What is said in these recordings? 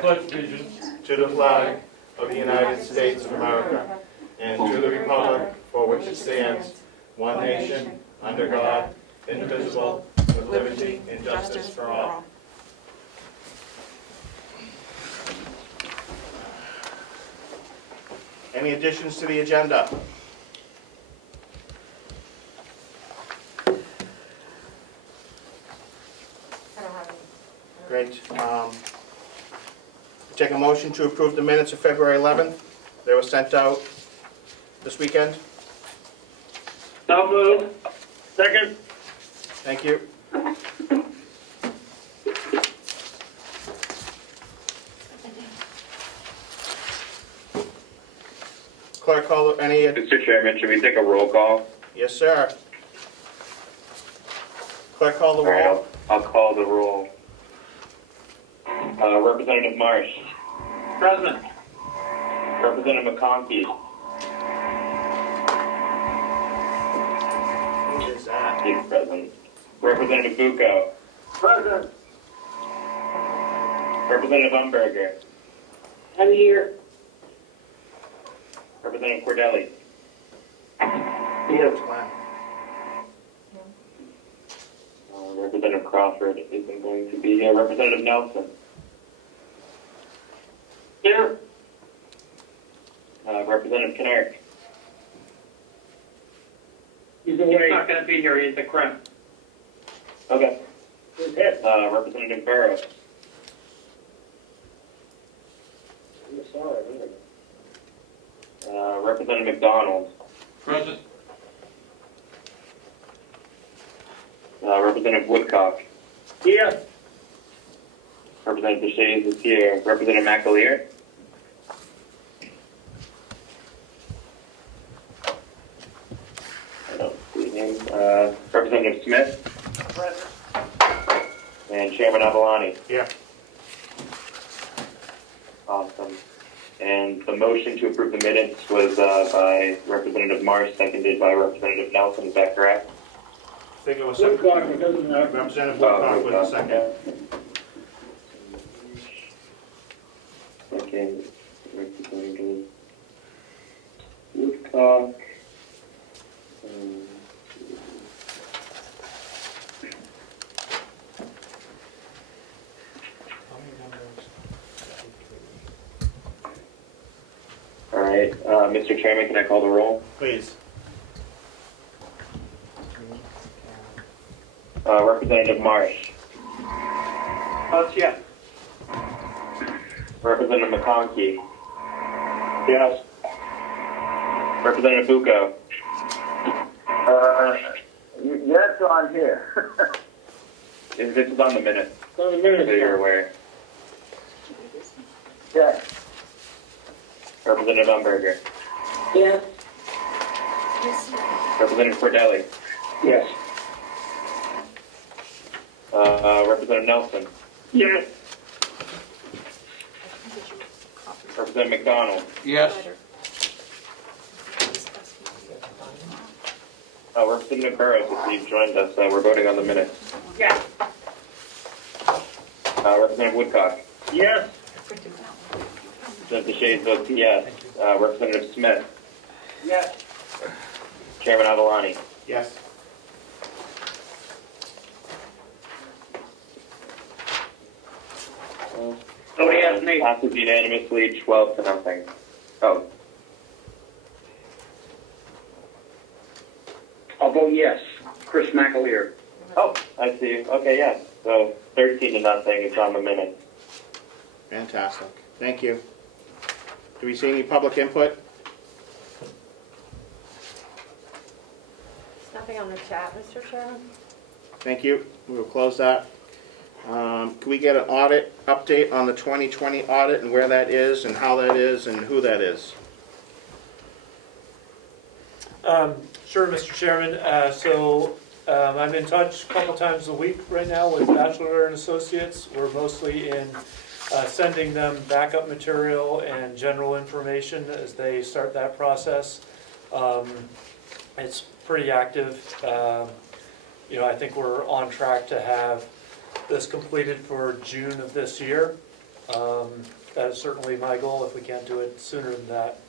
pledge allegiance to the flag of the United States of America and to the republic for which it stands, one nation, under God, indivisible, with liberty and justice for all. Any additions to the agenda? Great. Take a motion to approve the minutes of February 11th. They were sent out this weekend. So moved. Second. Thank you. Clerk, call any... Mr. Chairman, should we take a roll call? Yes, sir. Clerk, call the All right, roll. I'll call the roll. Representative Marsh. Present. Representative McConkey. Who is that? He's present. Representative Bucco. Present. Representative Umberger. I'm here. Representative Cordelli. Yes, Glenn. Representative Crawford isn't going to be here. Representative Nelson. Here. Representative Kennard. He's away. He's not going to be here. He's at Crim. Okay. His head. Representative Burrows. Representative McDonald. Present. Representative Woodcock. Here. Representative Shays is here. Representative McAleer. I don't see him. Representative Smith. Present. And Chairman Avalani. Yeah. Awesome. And the motion to approve the minutes was by Representative Marsh, seconded by Representative Nelson. Is that correct? I think it was Woodcock, it doesn't matter. Representative Woodcock with a second. Okay. Representative Woodcock. All right, Mr. Chairman, can I call the roll? Please. Representative Marsh. Yes. Representative McConkey. Yes. Representative Bucco. Yes, on here. This is on the minutes, On the so minutes. you're aware. Yes. Representative Umberger. Yes. Representative Cordelli. Yes. Representative Nelson. Yes. Representative McDonald. Yes. Representative Burrows, if you've joined us, we're voting on the minutes. Yes. Representative Woodcock. Yes. Representative Shays votes yes. Representative Smith. Yes. Chairman Avalani. Yes. Nobody has me. Passes unanimously, 12-0. Oh, I'll vote yes. Chris McAleer. oh, I see. Okay, yes. So 13-0. It's on the minutes. Fantastic. Thank you. Do we see any public input? Nothing on the chat, Mr. Chairman? Thank you. We will close that. Can we get an audit update on the 2020 audit and where that is and how that is and who that is? Sure, Mr. Chairman. I'm in touch a couple times a week right now with Batchelor and Associates. We're mostly in sending them backup material and general information as they start that process. It's pretty active. I think we're on track to have this completed for June of this year. That is certainly my goal, if we can't do it sooner than that.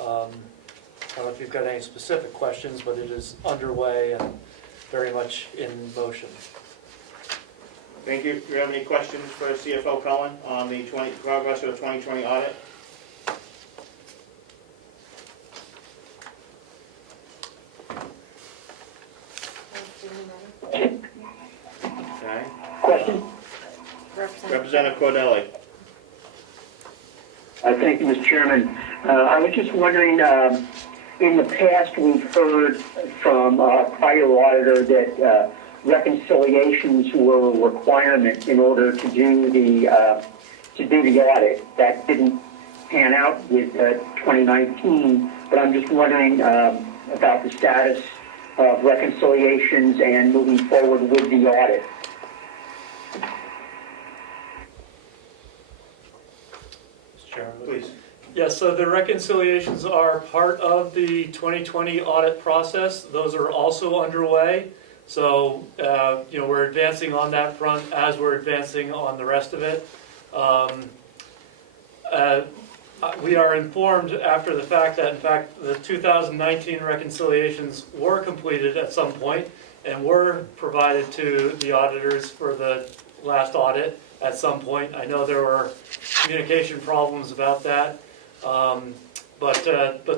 I don't know if you've got any specific questions, but it is underway and very much in motion. Thank you. Do you have any questions for CFO Cullen on the progress of the 2020 audit? Okay. Question? Representative Cordelli. Thank you, Mr. Chairman. I was just wondering, in the past, we've heard from a prior auditor that reconciliations were a requirement in order to do the audit. That didn't pan out with 2019, but I'm just wondering about the status of reconciliations and moving forward with the audit. Mr. Chairman, Please. Yes, so the reconciliations are part of the 2020 audit process. Those are also underway. So, we're advancing on that front as we're advancing on the rest of it. We are informed after the fact that, in fact, the 2019 reconciliations were completed at some point and were provided to the auditors for the last audit at some point. I know there were communication problems about that, but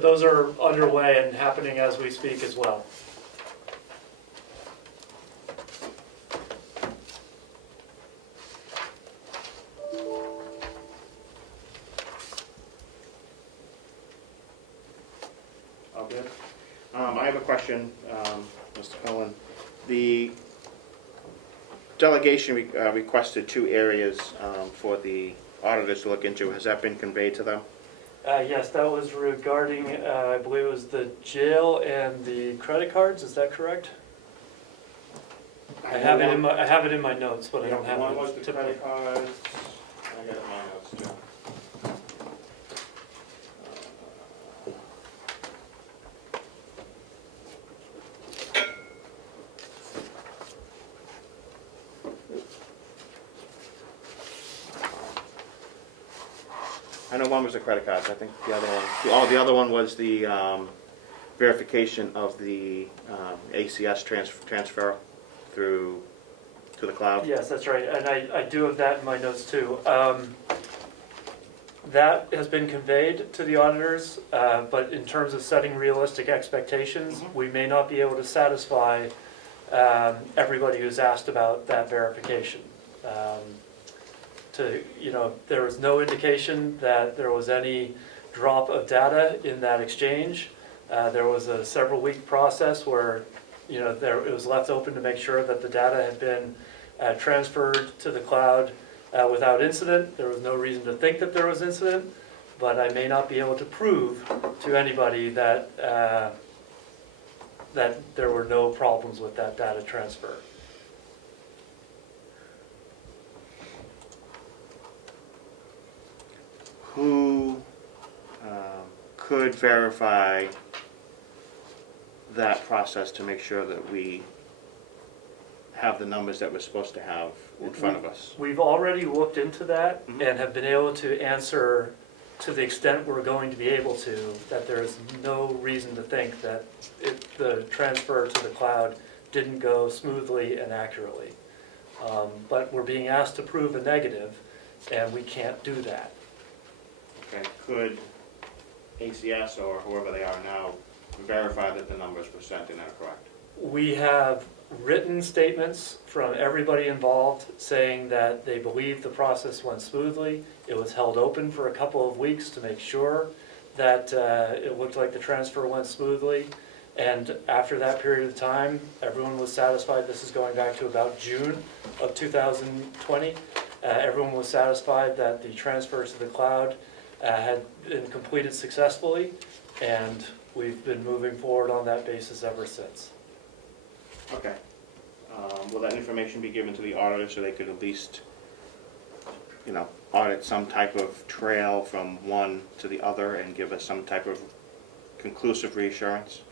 those are underway and happening as we speak as well. All good. I have a question, Mr. Cullen. The delegation requested 2 areas for the auditors to look into. Has that been conveyed to them? Yes, that was regarding, I believe it was the jail and the credit cards, is that correct? I have it in my notes, but I don't have it. One was the credit cards. I got it in my notes too. I know one was the credit cards. I think the other one was the verification of the ACS transfer through to the cloud. Yes, that's right, and I do have that in my notes too. That has been conveyed to the auditors, but in terms of setting realistic expectations, we may not be able to satisfy everybody who's asked about that verification. There was no indication that there was any drop of data in that exchange. There was a several-week process where it was left open to make sure that the data had been transferred to the cloud without incident. There was no reason to think that there was incident, but I may not be able to prove to anybody that there were no problems with that data transfer. Who could verify that process to make sure that we have the numbers that we're supposed to have in front of us? We've already looked into that and have been able to answer to the extent we're going to be able to, that there is no reason to think that the transfer to the cloud didn't go smoothly and accurately. But we're being asked to prove a negative, and we can't do that. Okay. Could ACS or whoever they are now verify that the numbers were sent and are correct? We have written statements from everybody involved saying that they believe the process went smoothly. It was held open for a couple of weeks to make sure that it looked like the transfer went smoothly. And after that period of time, everyone was satisfied. This is going back to about June of 2020. Everyone was satisfied that the transfer to the cloud had been completed successfully, and we've been moving forward on that basis ever since. Okay. Will that information be given to the auditor so they could at least, audit some type of trail from one to the other and give us some type of conclusive reassurance?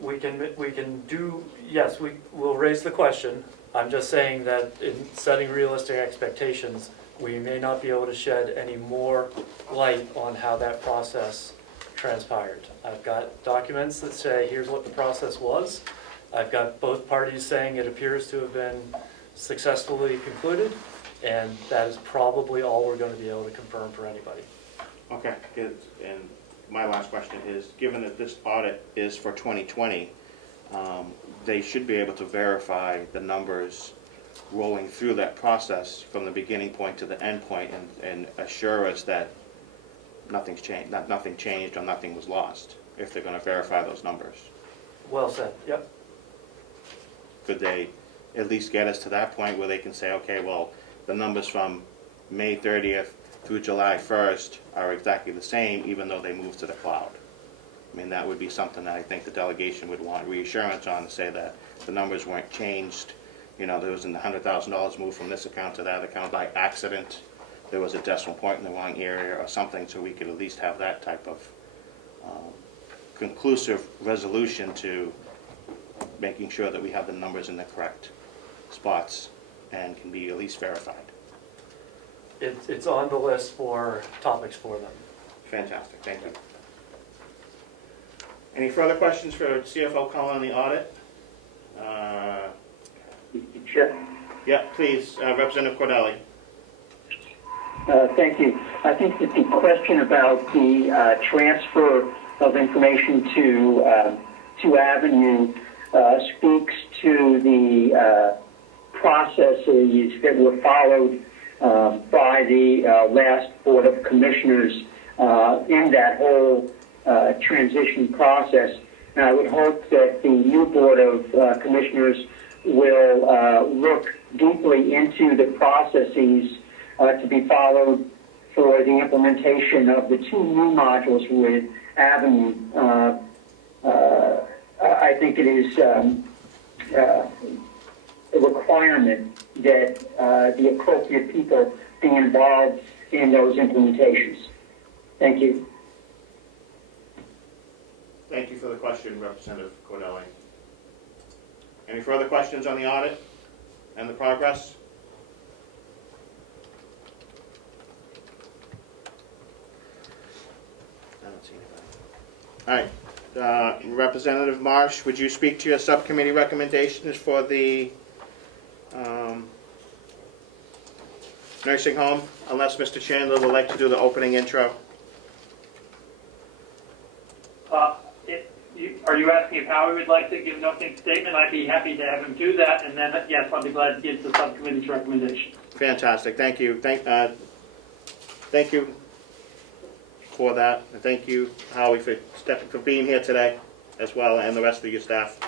We can do, yes, we will raise the question. I'm just saying that in setting realistic expectations, we may not be able to shed any more light on how that process transpired. I've got documents that say, here's what the process was. I've got both parties saying it appears to have been successfully concluded, and that is probably all we're going to be able to confirm for anybody. Okay, and my last question is, given that this audit is for 2020, they should be able to verify the numbers rolling through that process from the beginning point to the end point and assure us that nothing's changed, that nothing changed or nothing was lost, if they're going to verify those numbers. Well said, yep. Could they at least get us to that point where they can say, okay, well, the numbers from May 30th through July 1st are exactly the same, even though they moved to the cloud? I mean, that would be something that I think the delegation would want reassurance on, to say that the numbers weren't changed. You know, there was $100,000 moved from this account to that account by accident. There was a decimal point in the wrong area or something, so we could at least have that type of conclusive resolution to making sure that we have the numbers in the correct spots and can be at least verified. It's on the list for topics for them. Fantastic, thank you. Any further questions for CFO Cullen on the audit? Mr. Chair. Yeah, please, Representative Cordelli. Thank you. I think that the question about the transfer of information to Avenue speaks to the processes that were followed by the last Board of Commissioners in that whole transition process. And I would hope that the new Board of Commissioners will look deeply into the processes to be followed for the implementation of the two new modules with Avenue. I think it is a requirement that the appropriate people be involved in those implementations. Thank you. Thank you for the question, Representative Cordelli. Any further questions on the audit and the progress? I don't see anybody. All right, Representative Marsh, would you speak to your subcommittee recommendations for the nursing home, unless Mr. Chandler would like to do the opening intro? Are you asking if Howie would like to give an opening statement? I'd be happy to have him do that, and then, yes, I'll be glad to give the subcommittee's recommendation. Fantastic, thank you. Thank you for that, and thank you, Howie, for being here today as well, and the rest of your staff.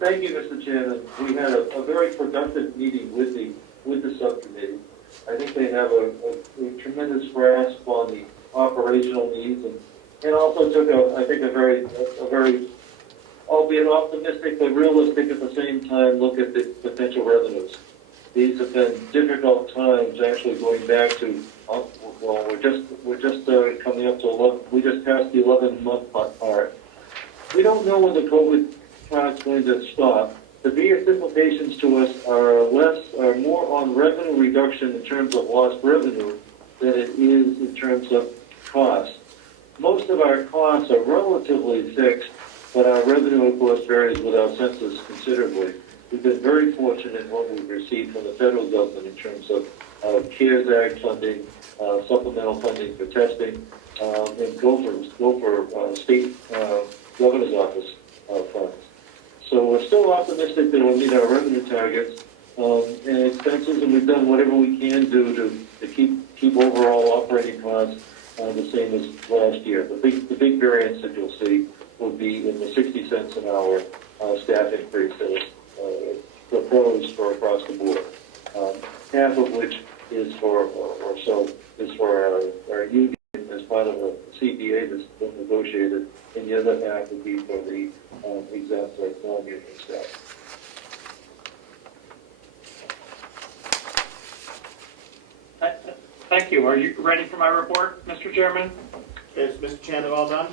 Thank you, Mr. Chairman. We had a very productive meeting with the subcommittee. I think they have a tremendous grasp on the operational needs, and also took a very, albeit optimistic but realistic at the same time, look at the potential revenues. These have been difficult times, actually going back to, well, we're just coming up to 11. We just passed the 11-month part. We don't know when the COVID part's going to stop. The biggest implications to us are more on revenue reduction in terms of lost revenue than it is in terms of cost. Most of our costs are relatively fixed, but our revenue, of course, varies with our census considerably. We've been very fortunate in what we've received from the federal government in terms of CARES Act funding, supplemental funding for testing, and Gopher state governor's office funds. So we're still optimistic that we'll meet our revenue targets and expenses, and we've done whatever we can do to keep overall operating costs the same as last year. The big variance that you'll see would be in the 60 cents an hour staff increase that is proposed for across the board. Half of which is for our union as part of a CBA that's been negotiated, and the other half would be for the exempt or non-union staff. Thank you. Are you ready for my report, Mr. Chairman? Is Mr. Chandler all done?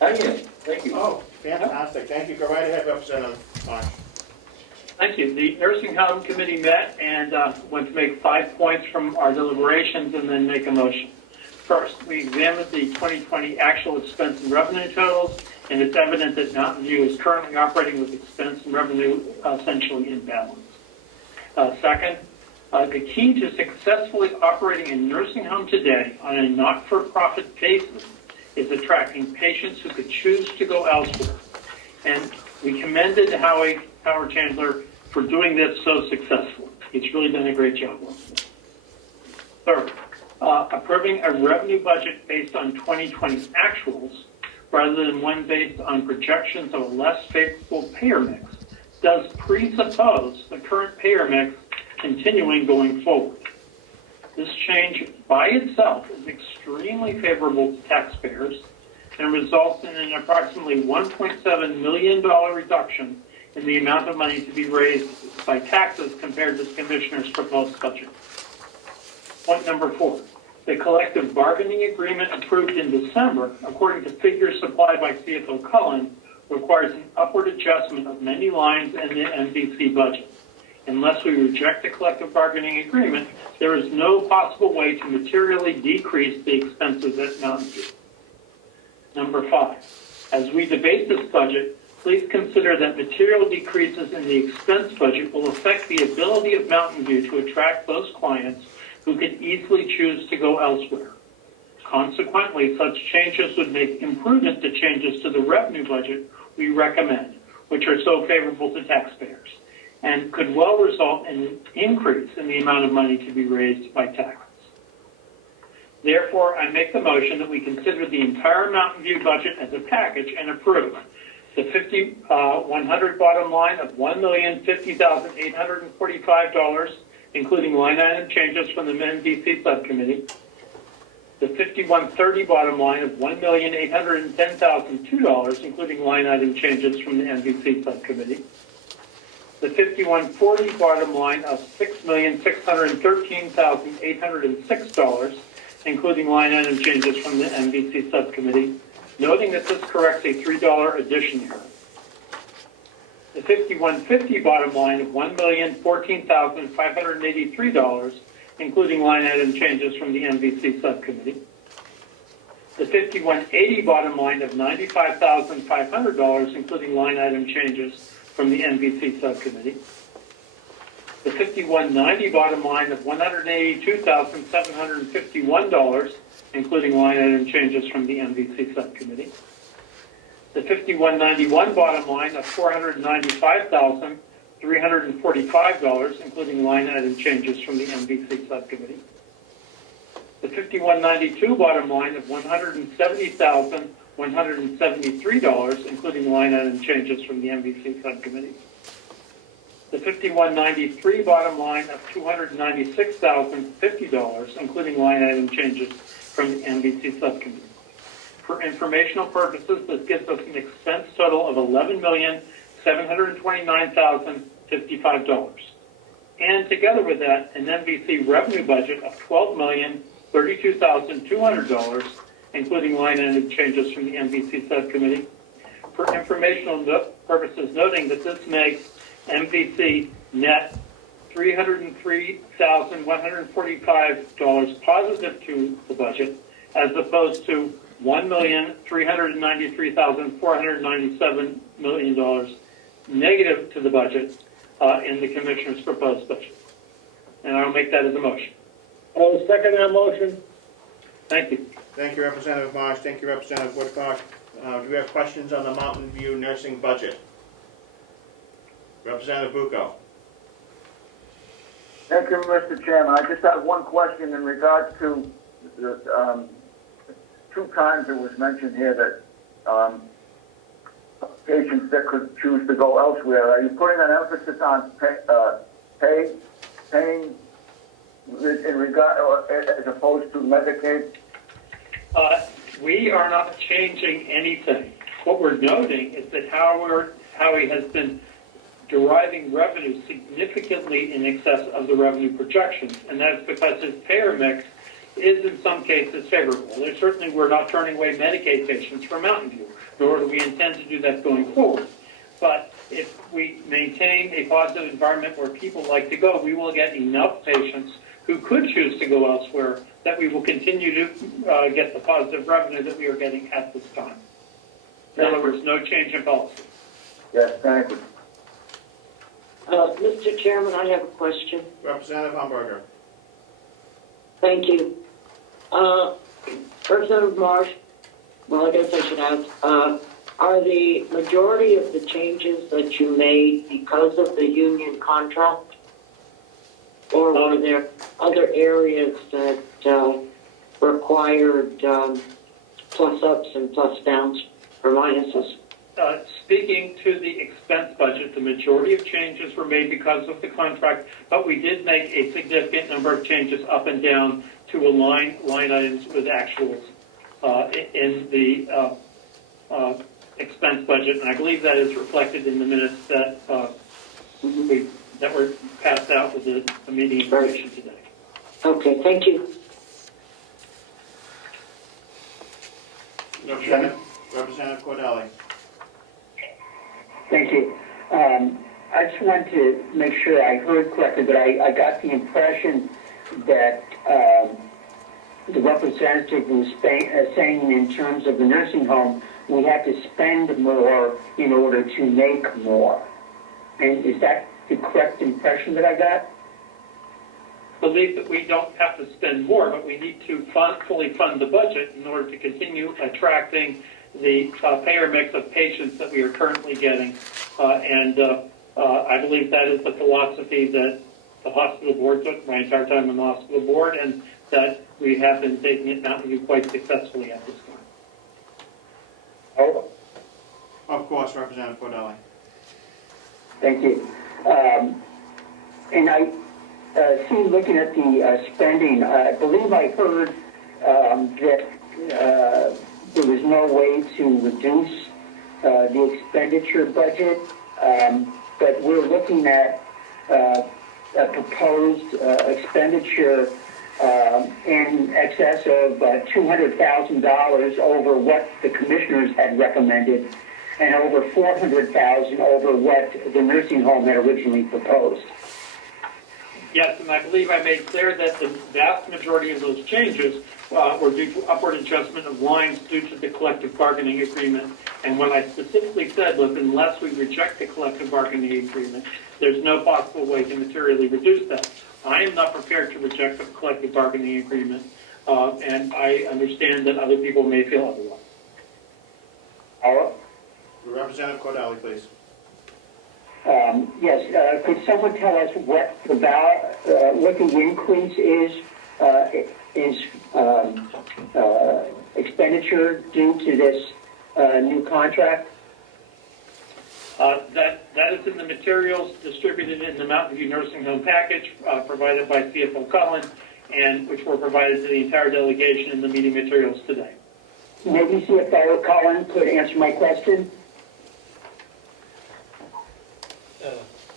I am. Thank you. Oh, fantastic. Thank you. Go right ahead, Representative Marsh. Thank you. The nursing home committee met and went to make 5 points from our deliberations and then make a motion. First, we examined the 2020 actual expense and revenue totals, and it's evident that Mountain View is currently operating with expense and revenue essentially in balance. Second, the key to successfully operating a nursing home today on a not-for-profit basis is attracting patients who could choose to go elsewhere. And we commended Howard Chandler for doing this so successfully. He's really done a great job. Third, approving a revenue budget based on 2020 actuals rather than one based on projections of a less favorable payer mix does presuppose the current payer mix continuing going forward. This change by itself is extremely favorable to taxpayers and results in an approximately $1.7 million reduction in the amount of money to be raised by taxes compared to the Commissioner's proposed budget. Point number 4. The collective bargaining agreement approved in December, according to figures supplied by CFO Cullen, requires an upward adjustment of many lines in the MVC budget. Unless we reject the collective bargaining agreement, there is no possible way to materially decrease the expenses at Mountain View. Number 5, as we debate this budget, please consider that material decreases in the expense budget will affect the ability of Mountain View to attract those clients who can easily choose to go elsewhere. Consequently, such changes would make imprudent the changes to the revenue budget we recommend, which are so favorable to taxpayers, and could well result in an increase in the amount of money to be raised by taxes. Therefore, I make the motion that we consider the entire Mountain View budget as a package and approve the 100 bottom line of $1,050,845, including line item changes from the MVC subcommittee, the 5130 bottom line of $1,810,002, including line item changes from the MVC subcommittee, the 5140 bottom line of $6,613,806, including line item changes from the MVC subcommittee, noting that this corrects a $3 addition error. The 5150 bottom line of $1,014,583, including line item changes from the MVC subcommittee. The 5180 bottom line of $95,500, including line item changes from the MVC subcommittee. The 5190 bottom line of $182,751, including line item changes from the MVC subcommittee. The 5191 bottom line of $495,345, including line item changes from the MVC subcommittee. The 5192 bottom line of $170,173, including line item changes from the MVC subcommittee. The 5193 bottom line of $296,050, including line item changes from the MVC subcommittee. For informational purposes, this gives us an expense total of $11,729,055. And together with that, an MVC revenue budget of $12,032,200, including line item changes from the MVC subcommittee. For informational purposes, noting that this makes MVC net $303,145 positive to the budget, as opposed to $1,393,497 million negative to the budget in the Commissioner's proposed budget. And I'll make that as a motion. I'll second that motion. Thank you. Thank you, Representative Marsh. Thank you, Representative Woodcock. Do we have questions on the Mountain View nursing budget? Representative Bucco. Thank you, Mr. Chairman. I just have one question in regards to the 2 times it was mentioned here that patients that could choose to go elsewhere. Are you putting an emphasis on paying in regard, or as opposed to Medicaid? We are not changing anything. What we're noting is that Howie has been deriving revenue significantly in excess of the revenue projections, and that's because his payer mix is in some cases favorable. Certainly we're not turning away Medicaid patients from Mountain View, nor do we intend to do that going forward. But if we maintain a positive environment where people like to go, we will get enough patients who could choose to go elsewhere that we will continue to get the positive revenue that we are getting at this time. In other words, no change in policy. Yes, thank you. Mr. Chairman, I have a question. Representative Hamburger. Thank you. Representative Marsh, well, I guess I should ask, are the majority of the changes that you made because of the union contract? Or were there other areas that required plus ups and plus downs or minuses? Speaking to the expense budget, the majority of changes were made because of the contract, but we did make a significant number of changes up and down to align line items with actuals in the expense budget, and I believe that is reflected in the minutes that that were passed out with the meeting information today. Okay, thank you. Representative Cordelli. Thank you. I just wanted to make sure I heard correctly, but I got the impression that the representative was saying in terms of the nursing home, we have to spend more in order to make more. And is that the correct impression that I got? I believe that we don't have to spend more, but we need to fully fund the budget in order to continue attracting the payer mix of patients that we are currently getting. I believe that is the philosophy that the hospital board took my entire time on the hospital board, and that we have been taking it Mountain View quite successfully at this time. Oh, Of course, Representative Cordelli. thank you. And I see, looking at the spending, I believe I heard that there was no way to reduce the expenditure budget, but we're looking at a proposed expenditure in excess of $200,000 over what the commissioners had recommended, and over $400,000 over what the nursing home had originally proposed. Yes, and I believe I made clear that the vast majority of those changes were due to upward adjustment of lines due to the collective bargaining agreement. And what I specifically said was, unless we reject the collective bargaining agreement, there's no possible way to materially reduce that. I am not prepared to reject the collective bargaining agreement, and I understand that other people may feel otherwise. All Representative Cordelli, please. Yes, could someone tell us what the increase is expenditure due to this new contract? That is in the materials distributed in the Mountain View Nursing Home package provided by CFO Cullen, and which were provided to the entire delegation in the meeting materials today. Maybe CFO Cullen could answer my question.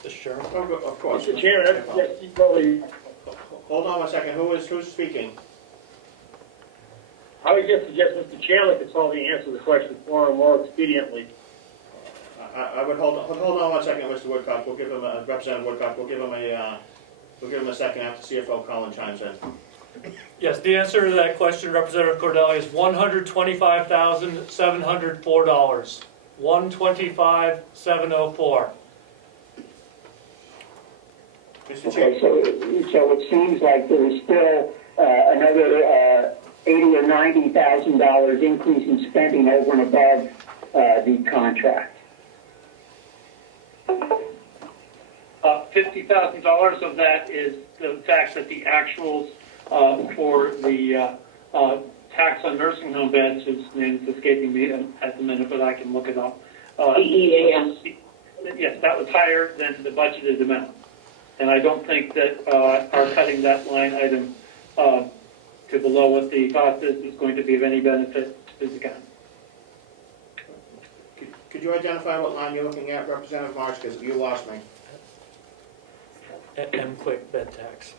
Mr. Chairman? Of course. Mr. Chairman, Hold on one second. Who's speaking? I would just suggest Mr. Chairman could probably answer the question for him more expediently. I would hold on one second, Mr. Woodcock. We'll give him Representative Woodcock. We'll give him a second after CFO Collin chimes in. Yes, the answer to that question, Representative Cordelli, is $125,704. $125,704. Okay, so it seems like there is still another $80,000 or $90,000 increase in spending over and above the contract. $50,000 of that is the fact that the actuals for the tax on nursing home beds, whose name is escaping me at the minute, but I can look it up. EEAS. Yes, that was higher than the budgeted amount. And I don't think that our cutting that line item to below what the cost is going to be of any benefit to the county. Could you identify what line you're looking at, Representative Marsh, because you lost me? M-Quick bed tax.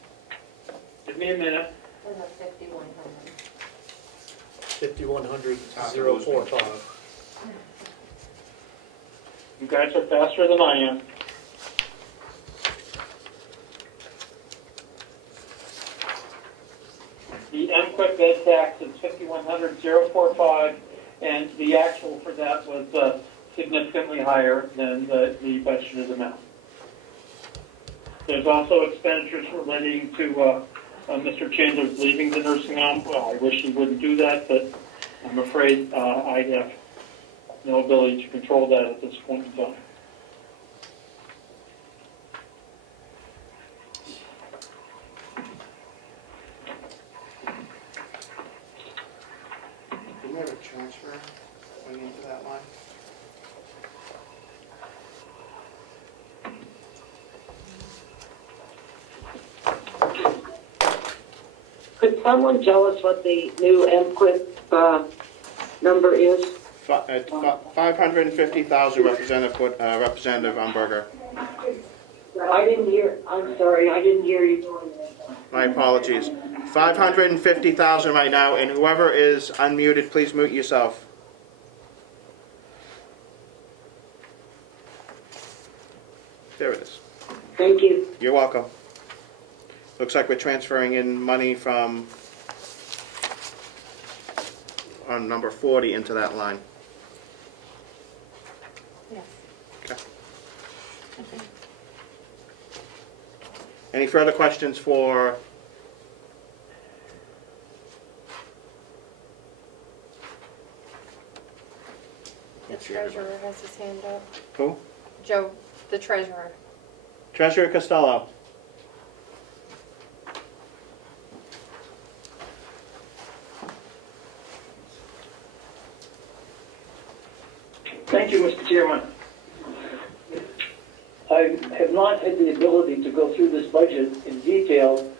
Give me a minute. 5100 045. You guys are faster than I am. The MQuick bed tax is 5,100,045, and the actual for that was significantly higher than the budgeted amount. There's also expenditures relating to Mr. Chandler's leaving the nursing home. Well, I wish he wouldn't do that, but I'm afraid I have no ability to control that at this point in time. Do we have a transfer going into that line? Could someone tell us what the new MQuick number is? 550,000, Representative Umberger. I didn't hear, I'm sorry, I didn't hear you. My apologies. 550,000 right now, and whoever is unmuted, please mute yourself. There it is. Thank you. You're welcome. Looks like we're transferring in money from on number 40 into that line. Yes. Okay. Any further questions for The treasurer has his hand up. who? Joe, the treasurer. Treasurer Costello. Thank you, Mr. Chairman. I have not had the ability to go through this budget in detail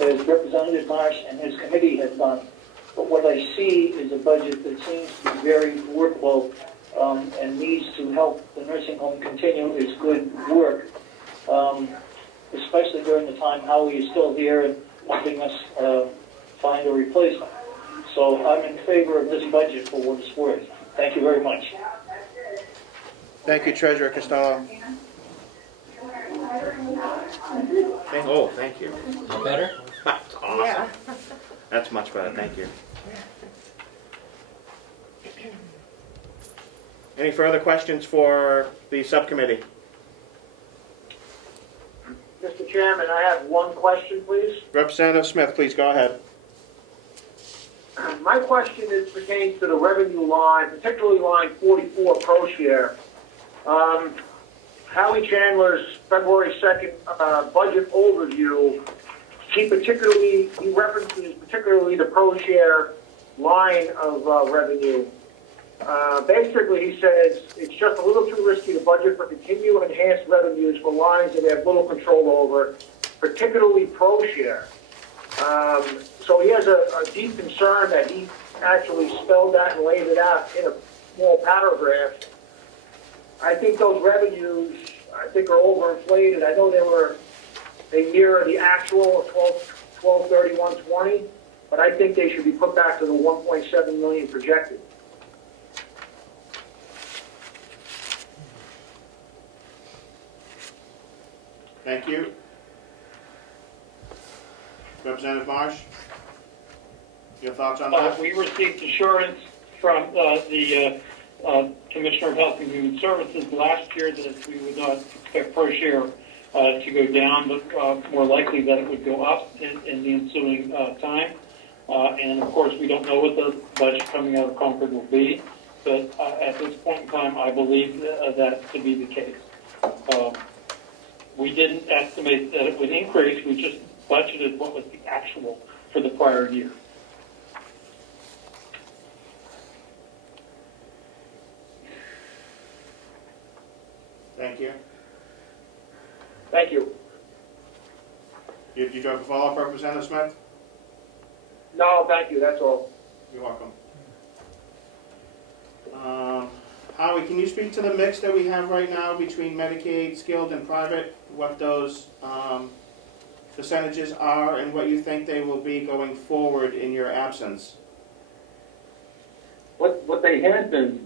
as Representative Marsh and his committee have done. But what I see is a budget that seems to be very workable and needs to help the nursing home continue its good work, especially during the time Howie is still here and helping us find a replacement. So I'm in favor of this budget for what it's worth. Thank you very much. Thank you, Treasurer Costello. Oh, thank you. Better? That's awesome. Yeah. That's much better, thank you. Any further questions for the subcommittee? Mr. Chairman, I have one question, please. Representative Smith, please go ahead. My question pertains to the revenue line, particularly line 44, pro share. Howie Chandler's February 2nd budget overview, he references particularly the pro share line of revenue. Basically, he says it's just a little too risky to budget for continued enhanced revenues for lines that they have little control over, particularly pro share. So he has a deep concern that he actually spelled that and laid it out in a small paragraph. I think those revenues, are overinflated. I know they mirror the actual of 12/31/20, but I think they should be put back to the 1.7 million projected. Thank you. Representative Marsh, your thoughts on that? We received assurance from the Commissioner of Health and Human Services last year that we would not expect per share to go down, but more likely that it would go up in the ensuing time. And of course, we don't know what the budget coming out of Concord will be, but at this point in time, I believe that to be the case. We didn't estimate that it would increase, we just budgeted what was the actual for the prior year. Thank you. Thank you. Did you have a follow-up, Representative Smith? No, thank you. That's all. You're welcome. Howie, can you speak to the mix that we have right now between Medicaid, skilled, and private? What those percentages are and what you think they will be going forward in your absence? what they had been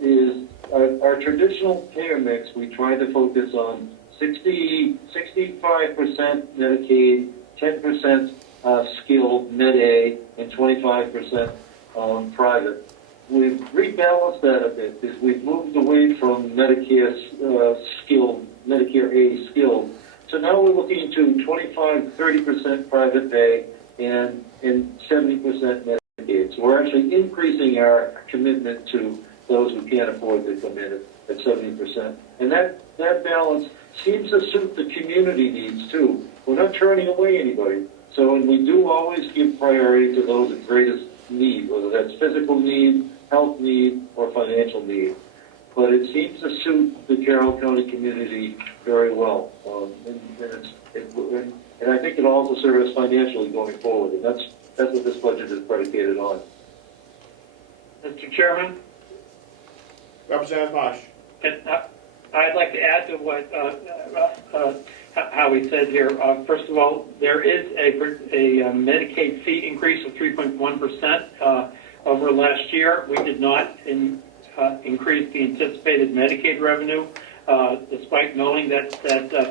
is our traditional payer mix. We tried to focus on 65% Medicaid, 10% skilled Med-A, and 25% private. We've rebalanced that a bit because we've moved away from Medicare skilled, Medicare A skilled. So now we're looking to 30% private pay and 70% Medicaid. So we're actually increasing our commitment to those who can't afford to come in at 70%. And that balance seems to suit the community needs too. We're not turning away anybody. So, and we do always give priority to those at greatest need, whether that's physical need, health need, or financial need. But it seems to suit the Carroll County community very well. And I think it also serves us financially going forward. And that's what this budget is predicated on. Mr. Chairman, Representative Marsh. I'd like to add to what Howie said here. First of all, there is a Medicaid fee increase of 3.1% over last year. We did not increase the anticipated Medicaid revenue, despite knowing that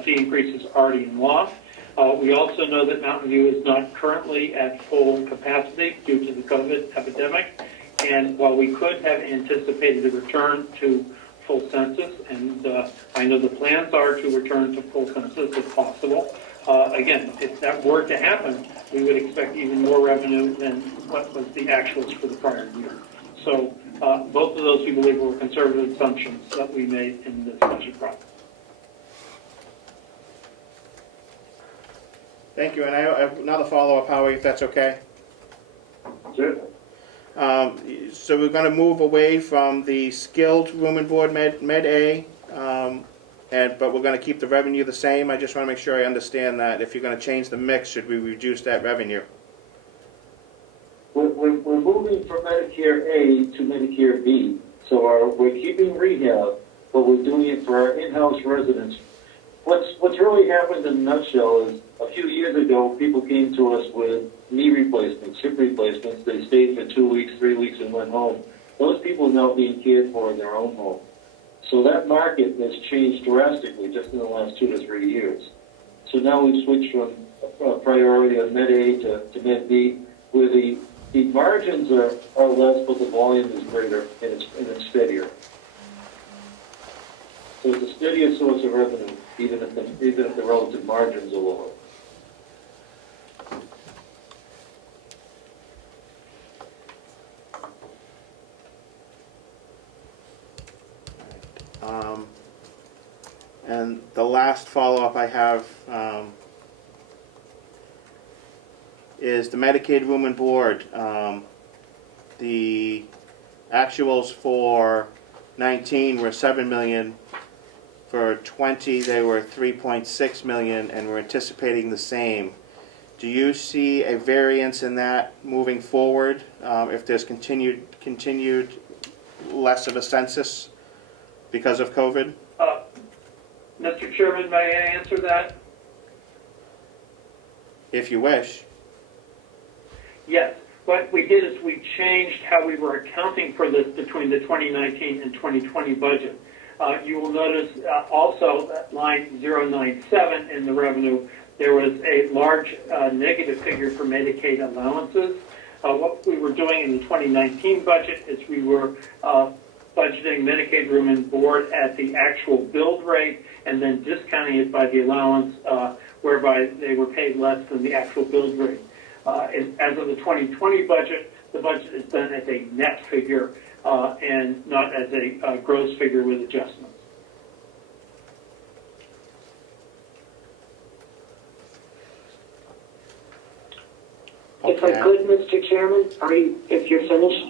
fee increase is already in law. We also know that Mountain View is not currently at full capacity due to the COVID epidemic. And while we could have anticipated a return to full census, and I know the plans are to return to full census if possible. Again, if that were to happen, we would expect even more revenue than what was the actuals for the prior year. So both of those we believe were conservative assumptions that we made in this budget process. Thank you. And I have another follow-up, Howie, if that's okay. Sure. So we're going to move away from the skilled room and board Med-A, but we're going to keep the revenue the same. I just want to make sure I understand that. If you're going to change the mix, should we reduce that revenue? We're moving from Medicare A to Medicare B. So we're keeping rehab, but we're doing it for our in-house residents. What's really happened in a nutshell is a few years ago, people came to us with knee replacements, hip replacements. They stayed for 2 weeks, 3 weeks, and went home. Those people are now being cared for in their own home. So that market has changed drastically just in the last 2 to 3 years. So now we've switched from a priority of Med-A to Med-B, where the margins are less, but the volume is greater and it's steadier. So it's a steadier source of revenue, even if the relative margins are lower. And the last follow-up I have is the Medicaid room and board. The actuals for 19 were $7 million. For 20, they were $3.6 million, and we're anticipating the same. Do you see a variance in that moving forward if there's continued less of a census because of COVID? Mr. Chairman, may I answer that? If you wish. Yes. What we did is we changed how we were accounting for this between the 2019 and 2020 budget. You will notice also at line 097 in the revenue, there was a large negative figure for Medicaid allowances. What we were doing in the 2019 budget is we were budgeting Medicaid room and board at the actual billed rate and then discounting it by the allowance whereby they were paid less than the actual billed rate. As of the 2020 budget, the budget is done as a net figure and not as a gross figure with adjustments. If I could, Mr. Chairman, if you're finished?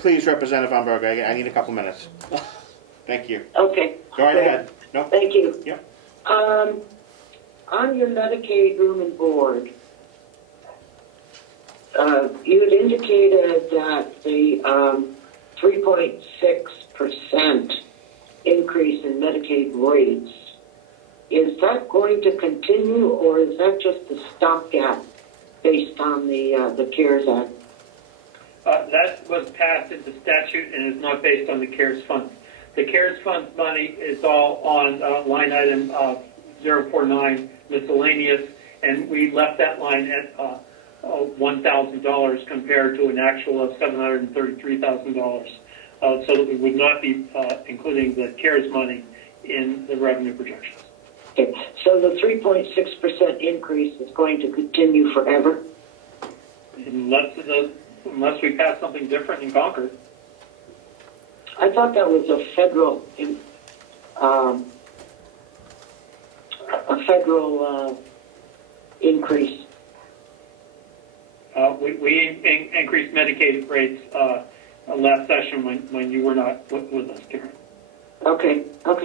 Please, Representative Von Berg, I need a couple minutes. Thank you. Okay. Go right ahead. No? Thank you. Yep. On your Medicaid room and board, you had indicated that the 3.6% increase in Medicaid rates, is that going to continue, or is that just a stopgap based on the CARES Act? That was passed into statute and is not based on the CARES funds. The CARES funds money is all on line item 049 miscellaneous, and we left that line at $1,000 compared to an actual of $733,000, so that we would not be including the CARES money in the revenue projections. Okay. So the 3.6% increase is going to continue forever? Unless we pass something different in Concord. I thought that was a federal increase. We increased Medicaid rates last session when you were not with us, Karen. Okay. Thank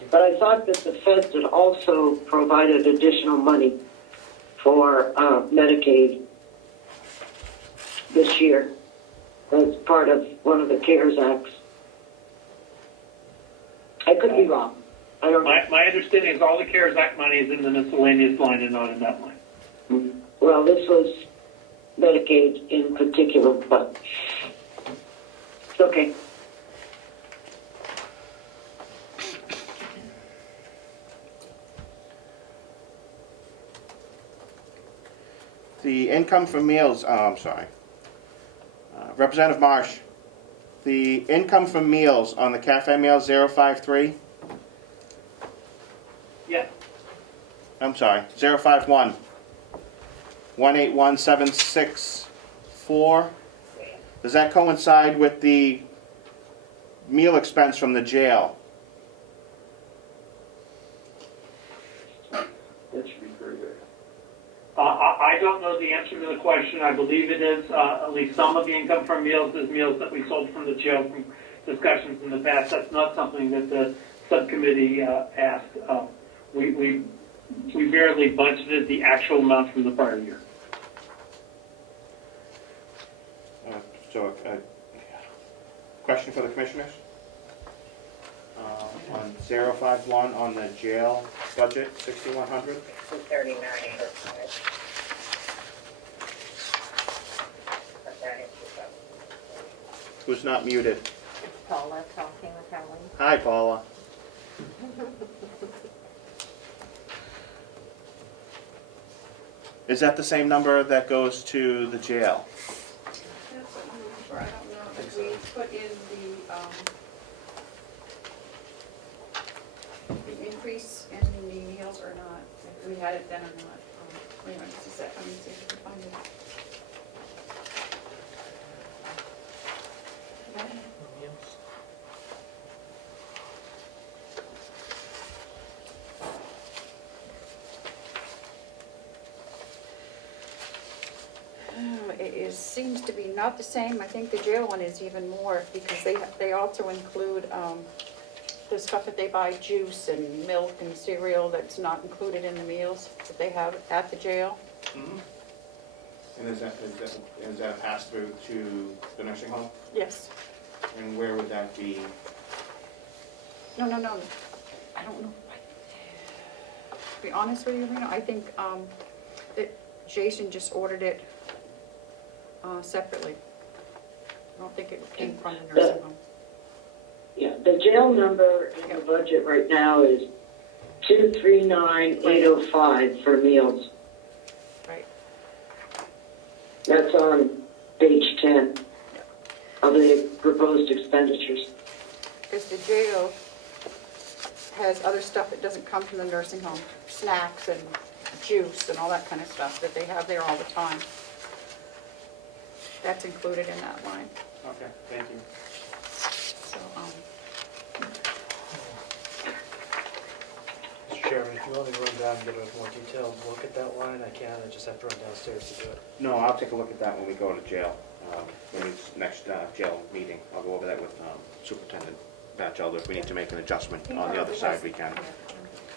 you. But I thought that the feds had also provided additional money for Medicaid this year as part of one of the CARES Acts. I could be wrong. I don't know. My understanding is all the CARES Act money is in the miscellaneous line and not in that line. Well, this was Medicaid in particular, but it's okay. The income from meals, I'm sorry. Representative Marsh, the income from meals on the cafe meal 053, Yeah. I'm sorry, 051, 181764. Does that coincide with the meal expense from the jail? That should be very good. I don't know the answer to the question. I believe it is at least some of the income from meals is meals that we sold from the jail from discussions in the past. That's not something that the subcommittee asked. We barely budgeted the actual amount from the prior year. So, question for the commissioners? On 051 on the jail budget, 6,100. 239. Who's not muted? It's Paula talking with Helen. Hi, Paula. Is that the same number that goes to the jail? That's what I'm not sure. I don't know if we put in the increase in the meals or not, if we had it then or not. Wait a minute, just a sec, let me see if I can find it. Seems to be not the same. I think the jail one is even more because they also include the stuff that they buy, juice and milk and cereal that's not included in the meals that they have at the jail. Mm-hmm. And is that passed through to the nursing home? Yes. And where would that be? No. I don't know. To be honest with you, Rena, I think that Jason just ordered it separately. I don't think it came from the nursing home. Yeah, the jail number in the budget right now is 239,805 for meals. Right. That's on page 10 of the proposed expenditures. Because the jail has other stuff that doesn't come from the nursing home, snacks and juice and all that kind of stuff that they have there all the time. That's included in that line. Okay, thank you. So, Mr. Chairman, if you want me to run down and get a more detailed look at that line, I can. I just have to run downstairs to do it. No, I'll take a look at that when we go to jail. When it's next jail meeting, I'll go over that with Superintendent Batchelder. If we need to make an adjustment on the other side, we can.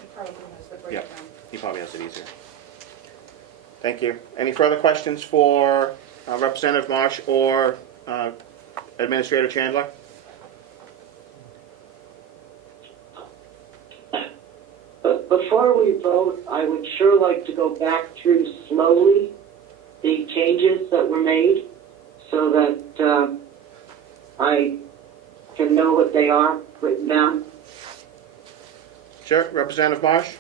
he probably has the Yeah, breakdown. he probably has it easier. Thank you. Any further questions for Representative Marsh or Administrator Chandler? But before we vote, I would sure like to go back through slowly the changes that were made so that I can know what they are written down? Sure, Representative Marsh?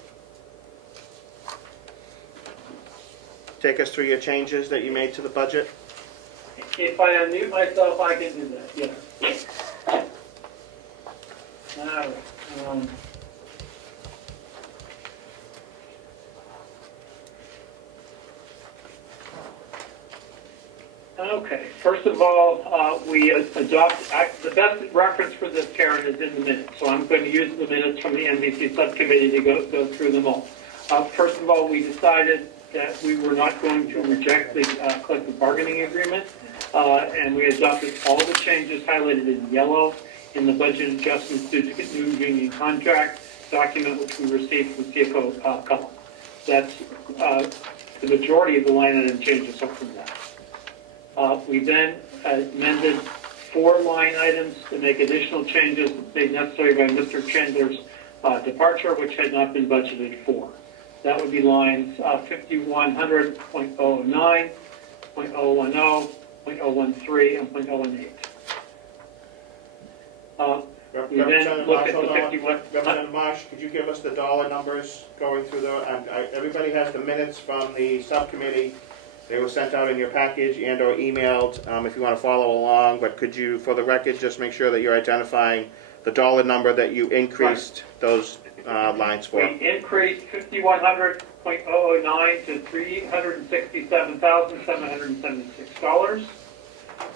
Take us through your changes that you made to the budget. If I unmute myself, I can do that, yes. All right, Okay, first of all, we adopt, the best reference for this, Karen, is in the minutes. So I'm going to use the minutes from the NBC subcommittee to go through them all. First of all, we decided that we were not going to reject the collective bargaining agreement, and we adopted all the changes highlighted in yellow in the budget adjustments due to new union contract document, which we received from CFO Comeau. That's the majority of the line item changes up from that. We then amended 4 line items to make additional changes made necessary by Mr. Chandler's departure, which had not been budgeted for. That would be lines 5100.009, .010, .013, and .018. We then looked at the 51. Representative Marsh, could you give us the dollar numbers going through everybody has the minutes from the subcommittee. They were sent out in your package and or emailed if you want to follow along, but could you, for the record, just make sure that you're identifying the dollar number that you increased those lines for? We increased 5100.009 to $367,776.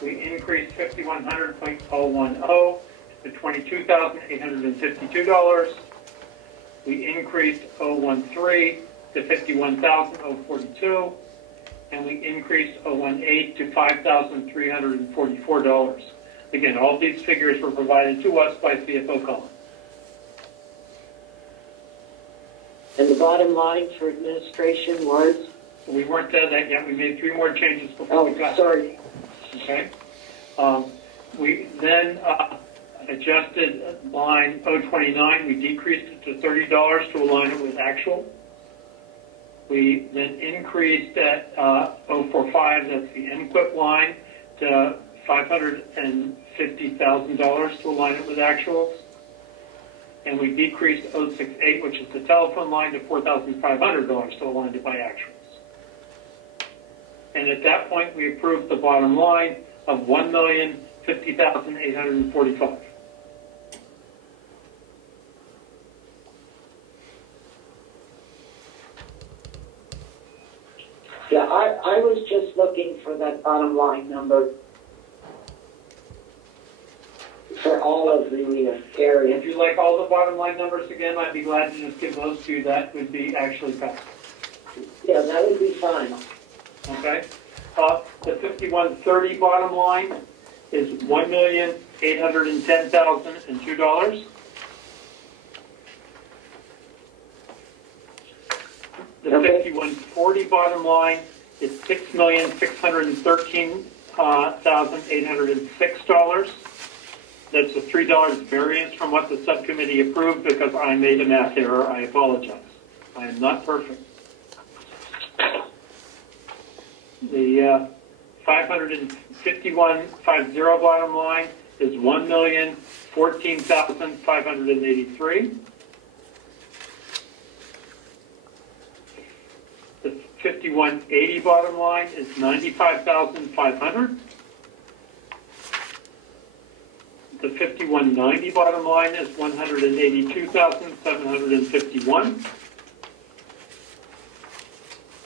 We increased 5100.010 to $22,852. We increased 013 to $51,042. And we increased 018 to $5,344. Again, all these figures were provided to us by CFO Comeau. And the bottom line for administration was? We weren't done that yet. We made 3 more changes before we got sorry. Okay. We then adjusted line 029. We decreased it to $30 to align it with actual. We then increased at 045, that's the NQIP line, to $550,000 to align it with actuals. And we decreased 068, which is the telephone line, to $4,500 to align it by actuals. And at that point, we approved the bottom line of $1,050,845. Yeah, I was just looking for that bottom line number for all of the areas. If you like all the bottom line numbers again, I'd be glad to just give those to you. That would be actually passed. Yeah, that would be fine. Okay. The 5130 bottom line is $1,810,002. The 5140 bottom line is $6,613,806. That's a $3 variance from what the subcommittee approved because I made a math error. I apologize. I am not perfect. The 55150 bottom line is $1,014,583. The 5180 bottom line is $95,500. The 5190 bottom line is $182,751.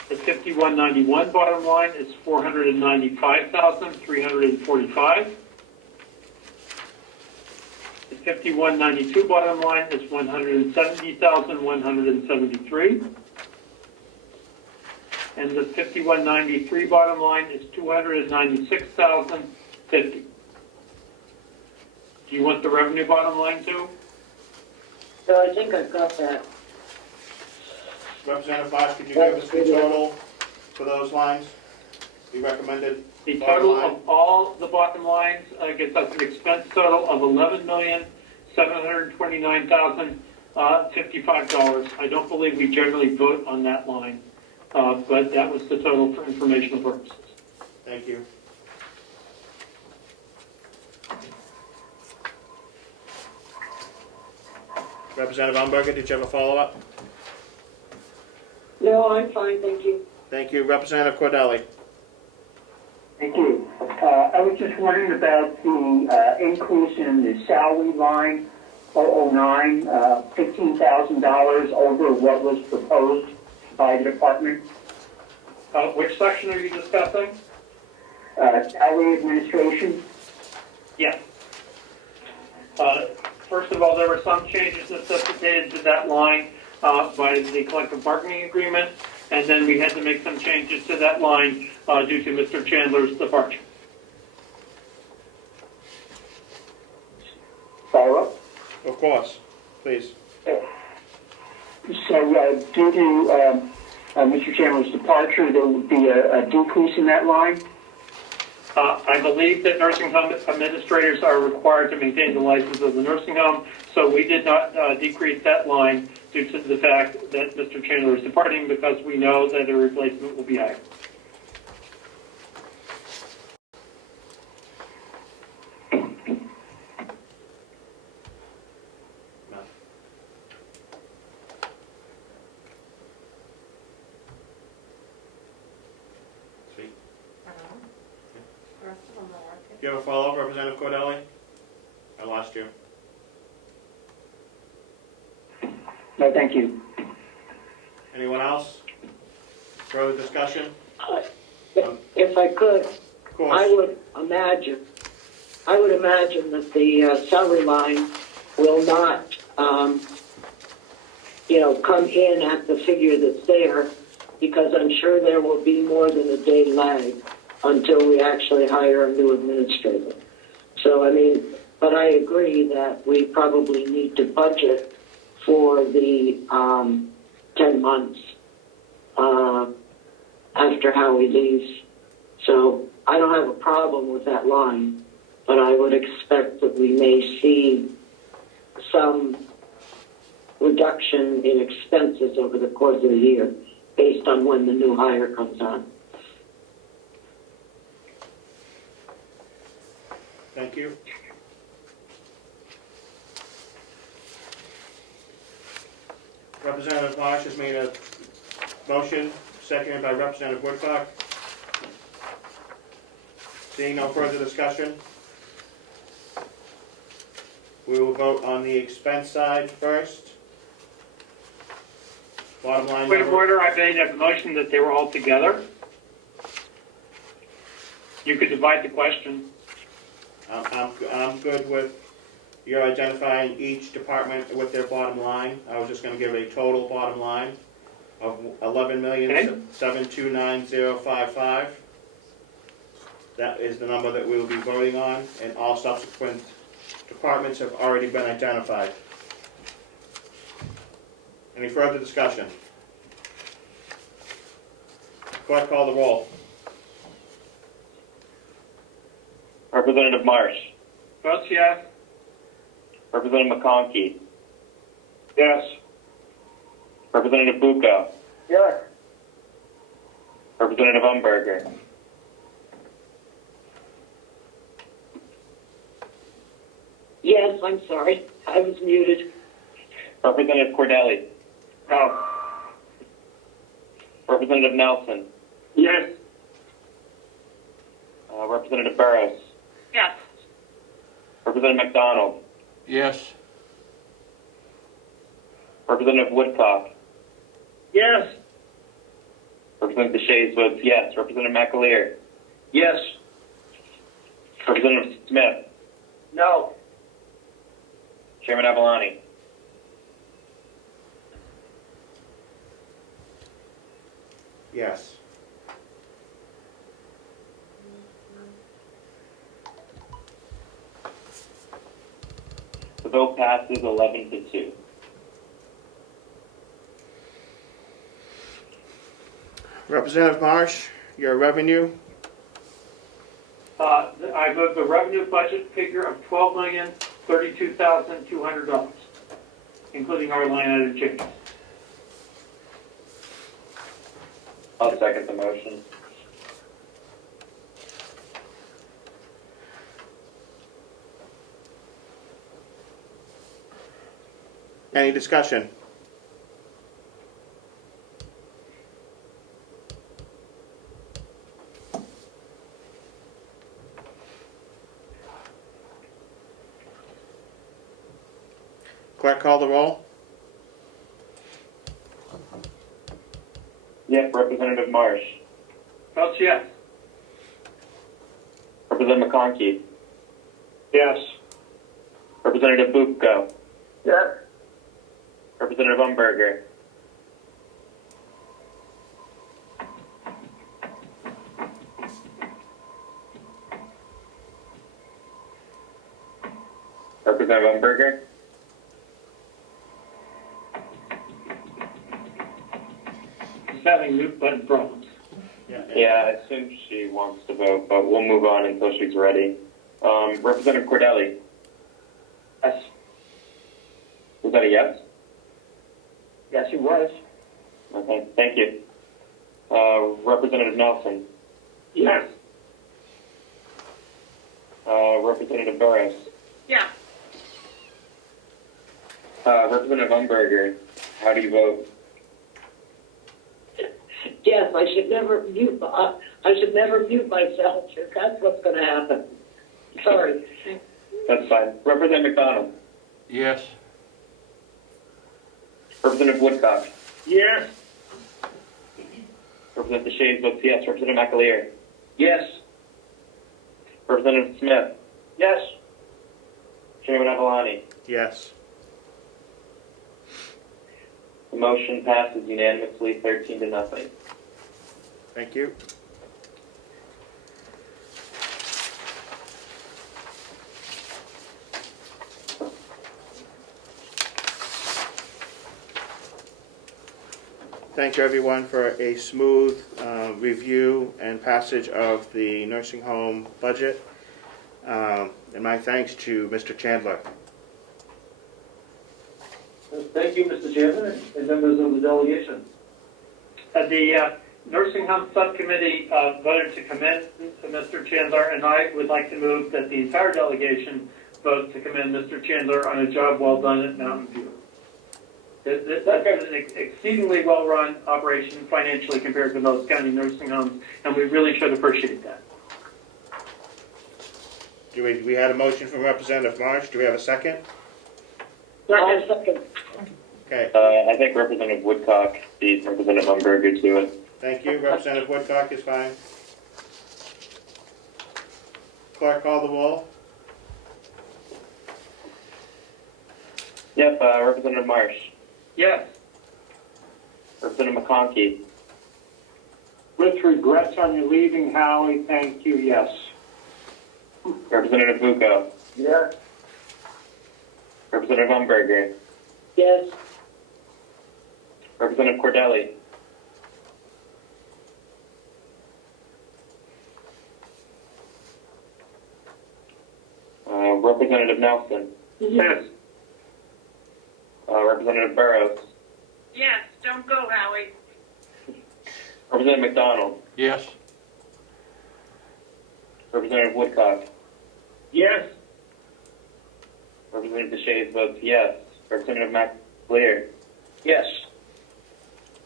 The 5191 bottom line is $495,345. The 5192 bottom line is $170,173. And the 5193 bottom line is $296,050. Do you want the revenue bottom line too? So I think I've got that. Representative Marsh, could you give us the total for those lines? You recommended The total of all the bottom lines gets us an expense total of $11,729,055. I don't believe we generally vote on that line, but that was the total for informational purposes. Thank you. Representative Umberger, did you have a follow-up? No, I'm fine, thank you. Thank you. Representative Cordelli. Thank you. I was just wondering about the increase in the salary line, 009, $15,000 over what was proposed by the department. Which section are you discussing? Salary administration. Yes. First of all, there were some changes necessitated to that line by the collective bargaining agreement, and then we had to make some changes to that line due to Mr. Chandler's departure. Follow up? Of course. Please. So due to Mr. Chandler's departure, there would be a decrease in that line? I believe that nursing home administrators are required to maintain the license of the nursing home, so we did not decrease that line due to the fact that Mr. Chandler is departing, because we know that a replacement will be hired. Sweet. I don't know. The rest of them are working. Do you have a follow-up, Representative Cordelli? I lost you. No, thank you. Anyone else? Further discussion? If I could, Of course. I would imagine that the salary line will not, come in at the figure that's there, because I'm sure there will be more than a day lag until we actually hire a new administrator. So, but I agree that we probably need to budget for the 10 months after Howie leaves. So I don't have a problem with that line, but I would expect that we may see some reduction in expenses over the course of the year based on when the new hire comes on. Thank you. Representative Marsh has made a motion, seconded by Representative Woodcock. Seeing no further discussion, we will vote on the expense side first. Bottom line Point of number. order, I made a motion that they were all together. You could divide the question. I'm good with you're identifying each department with their bottom line. I was just going to give a total bottom line of $11,729,055. That is the number that we will be voting on, and all subsequent departments have already been identified. Any further discussion? Clerk, call the roll. Representative Marsh. Votes yes. Representative McConkey. Yes. Representative Bucco. Yes. Representative Umberger. Yes, I'm sorry. I was muted. Representative Cordelli. No. Representative Nelson. Yes. Representative Burrows. Yes. Representative McDonald. Yes. Representative Woodcock. Yes. Representative Deshays votes yes. Representative McAleer. Yes. Representative Smith. No. Chairman Avalani. Yes. The vote passes 11-2. Representative Marsh, your revenue. I vote the revenue budget figure of $12,032,200, including our line item changes. I'll second the motion. Any discussion? Clerk, call the roll. Yes, Representative Marsh. Votes yes. Representative McConkey. Yes. Representative Bucco. Yes. Representative Umberger. Representative Umberger. He's having mute button problems. Yeah, I assume she wants to vote, but we'll move on until she's ready. Representative Cordelli. Yes. Was that a yes? Yes, it was. Okay, thank you. Representative Nelson. Yes. Representative Burris. Yes. Representative Umberger, how do you vote? Yes, I should never mute myself if that's what's going to happen. Sorry. That's fine. Representative McDonald. Yes. Representative Woodcock. Yes. Representative Shays votes yes. Representative McAleer. Yes. Representative Smith. Yes. Chairman Avalani. Yes. The motion passes unanimously, 13-0. Thank you. Thank you, everyone, for a smooth review and passage of the nursing home budget. And my thanks to Mr. Chandler. Thank you, Mr. Chairman, and members of the delegation. The Nursing Home Subcommittee voted to commend Mr. Chandler, and I would like to move that the entire delegation vote to commend Mr. Chandler on a job well done at Mountain View. That's an exceedingly well-run operation financially compared to most county nursing homes, and we really should appreciate that. We had a motion from Representative Marsh. Do we have a second? Second. Okay. I think Representative Woodcock beat Representative Umberger to it. Thank you. Representative Woodcock is fine. Clerk, call the roll. Yep, Representative Marsh. Yes. Representative McConkey. With regrets on your leaving, Howie, thank you, yes. Representative Bucco. Yes. Representative Umberger. Yes. Representative Cordelli. Representative Nelson. Yes. Representative Burrows. Yes, don't go, Howie. Representative McDonald. Yes. Representative Woodcock. Yes. Representative DeShays votes yes. Representative McAleer. Yes.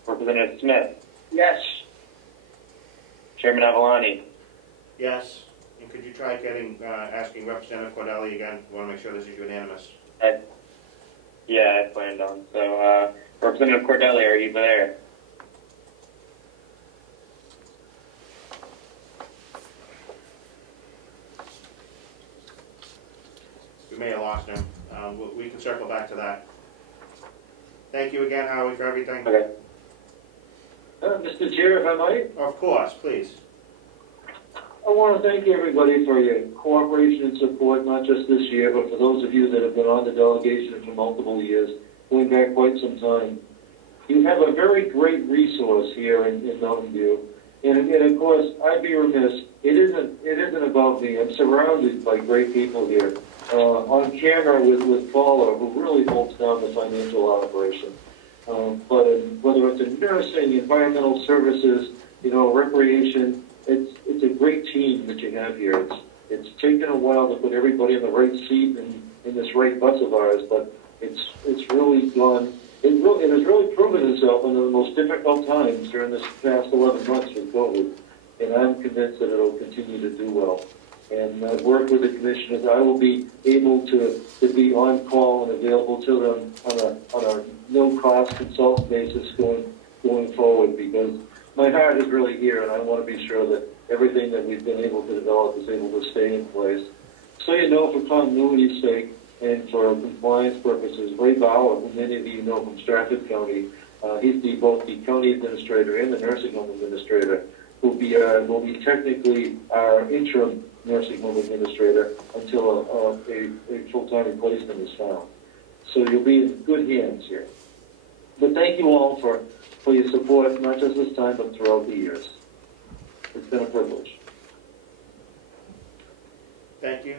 Representative Smith. Yes. Chairman Avalani. Yes. And could you try asking Representative Cordelli again? We want to make sure this is unanimous. Yeah, I planned on. So, Representative Cordelli, are you there? We may have lost him. We can circle back to that. Thank you again, Howie, for everything. Okay. Mr. Chair, if I might, Of course, please. I want to thank everybody for your cooperation and support, not just this year, but for those of you that have been on the delegation for multiple years, going back quite some time. You have a very great resource here in Mountain View. And of course, I'd be remiss, it isn't about me. I'm surrounded by great people here. On camera with Paula, who really holds down the financial operation. But whether it's in nursing, environmental services, recreation, it's a great team that you have here. It's taken a while to put everybody in the right seat in this right bus of ours, but It's really gone. It has really proven itself under the most difficult times during this past 11 months with COVID, and I'm convinced that it'll continue to do well. And I've worked with the commissioners. I will be able to be on call and available to them on a no-cost consultant basis going forward, because my heart is really here, and I want to be sure that everything that we've been able to develop is able to stay in place. So you know, for continuity's sake and for compliance purposes, Ray Bauer, who many of you know from Stratford County, he's both the county administrator and the nursing home administrator, will be technically our interim nursing home administrator until a full-time replacement is found. So you'll be in good hands here. But thank you all for your support, not just this time, but throughout the years. It's been a privilege. Thank you.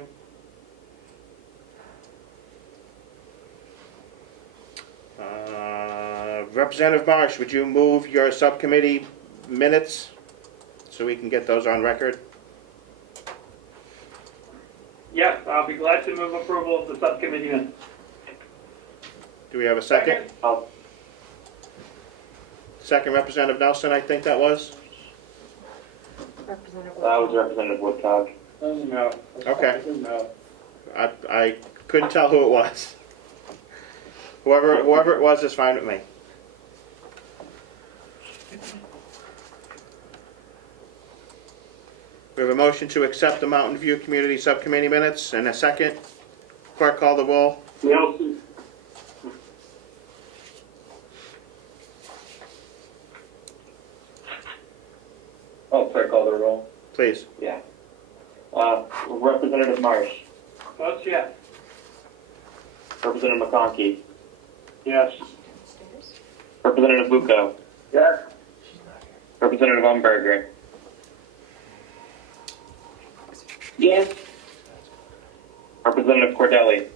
Representative Marsh, would you move your subcommittee minutes so we can get those on record? Yes, I'll be glad to move approval of the subcommittee minutes. Do we have a second? Second, Representative Nelson, I think that was? Representative That was Representative Woodcock. No. Okay. No. I couldn't tell who it was. Whoever it was is fine with me. We have a motion to accept the Mountain View Community Subcommittee minutes, and a second. Clerk, call the roll. Nelson. Oh, clerk, call the roll. Please. Yeah. Representative Marsh. Votes yes. Representative McConkey. Yes. Representative Bucco. Yes. Representative Umberger. Yes. Representative Cordelli.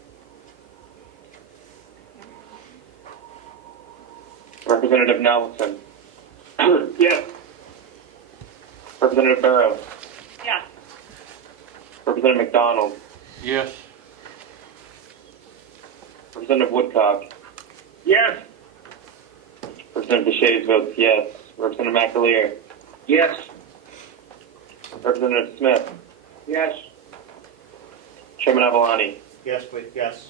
Representative Nelson. Yes. Representative Burrows. Yes. Representative McDonald. Yes. Representative Woodcock. Yes. Representative Deshays votes yes. Representative McAleer. Yes. Representative Smith. Yes. Chairman Avalani. Yes, please. Yes.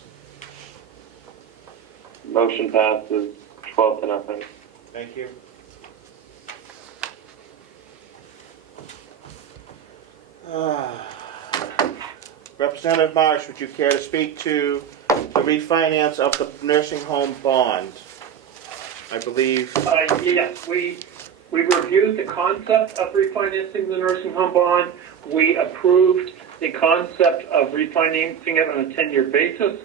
Motion passes 12-0. Thank you. Representative Marsh, would you care to speak to the refinance of the nursing home bond? I believe. Yes, we reviewed the concept of refinancing the nursing home bond. We approved the concept of refinancing it on a 10-year basis.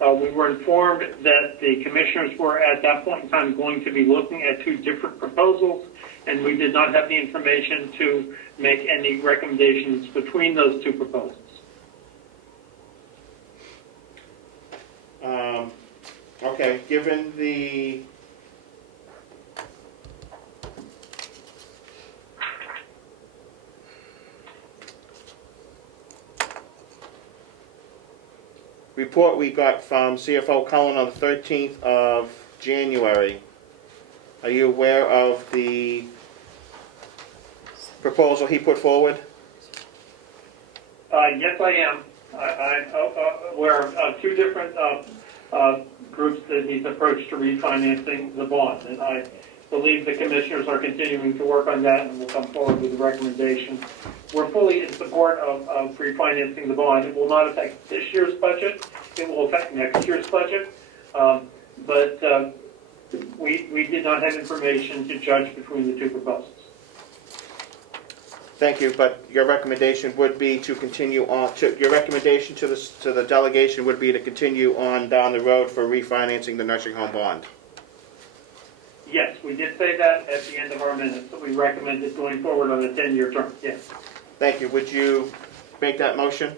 We were informed that the commissioners were at that point in time going to be looking at two different proposals, and we did not have the information to make any recommendations between those two proposals. Okay, given the report we got from CFO Cullen on the 13th of January, are you aware of the proposal he put forward? Yes, I am. I'm aware of two different groups that he's approached to refinancing the bond, and I believe the commissioners are continuing to work on that and will come forward with a recommendation. We're fully in support of refinancing the bond. It will not affect this year's budget. It will affect next year's budget. But we did not have information to judge between the two proposals. Thank you, but your recommendation would be to continue on, your recommendation to the delegation would be to continue on down the road for refinancing the nursing home bond. Yes, we did say that at the end of our minutes, that we recommended going forward on a 10-year term, yes. Thank you. Would you make that motion?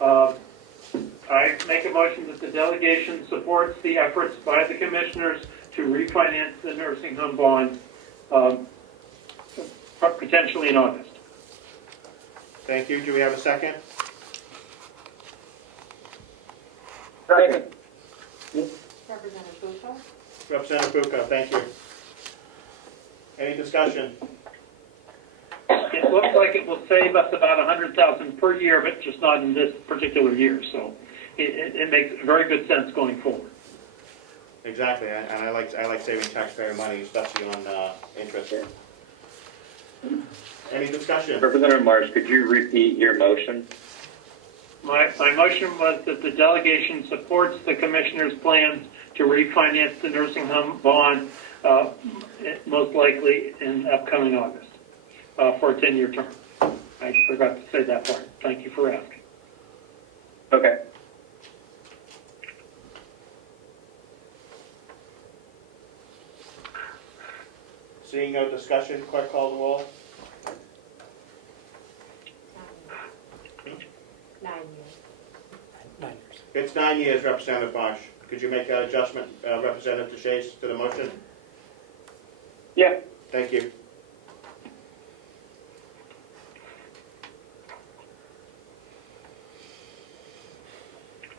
I make a motion that the delegation supports the efforts by the commissioners to refinance the nursing home bond, potentially in August. Thank you. Do we have a second? Second. Representative Buka? Representative Buka, thank you. Any discussion? It looks like it will save us about $100,000 per year, but just not in this particular year. So it makes very good sense going forward. Exactly, and I like saving taxpayer money, especially on interest. Any discussion? Representative Marsh, could you repeat your motion? My motion was that the delegation supports the commissioner's plans to refinance the nursing home bond, most likely in upcoming August, for a 10-year term. I forgot to say that part. Thank you for asking. Okay. Seeing no discussion, clerk call the roll. 9 years. 9 years. It's 9 years, Representative Marsh. Could you make that adjustment, Representative DeShays, to the motion? Yeah. Thank you.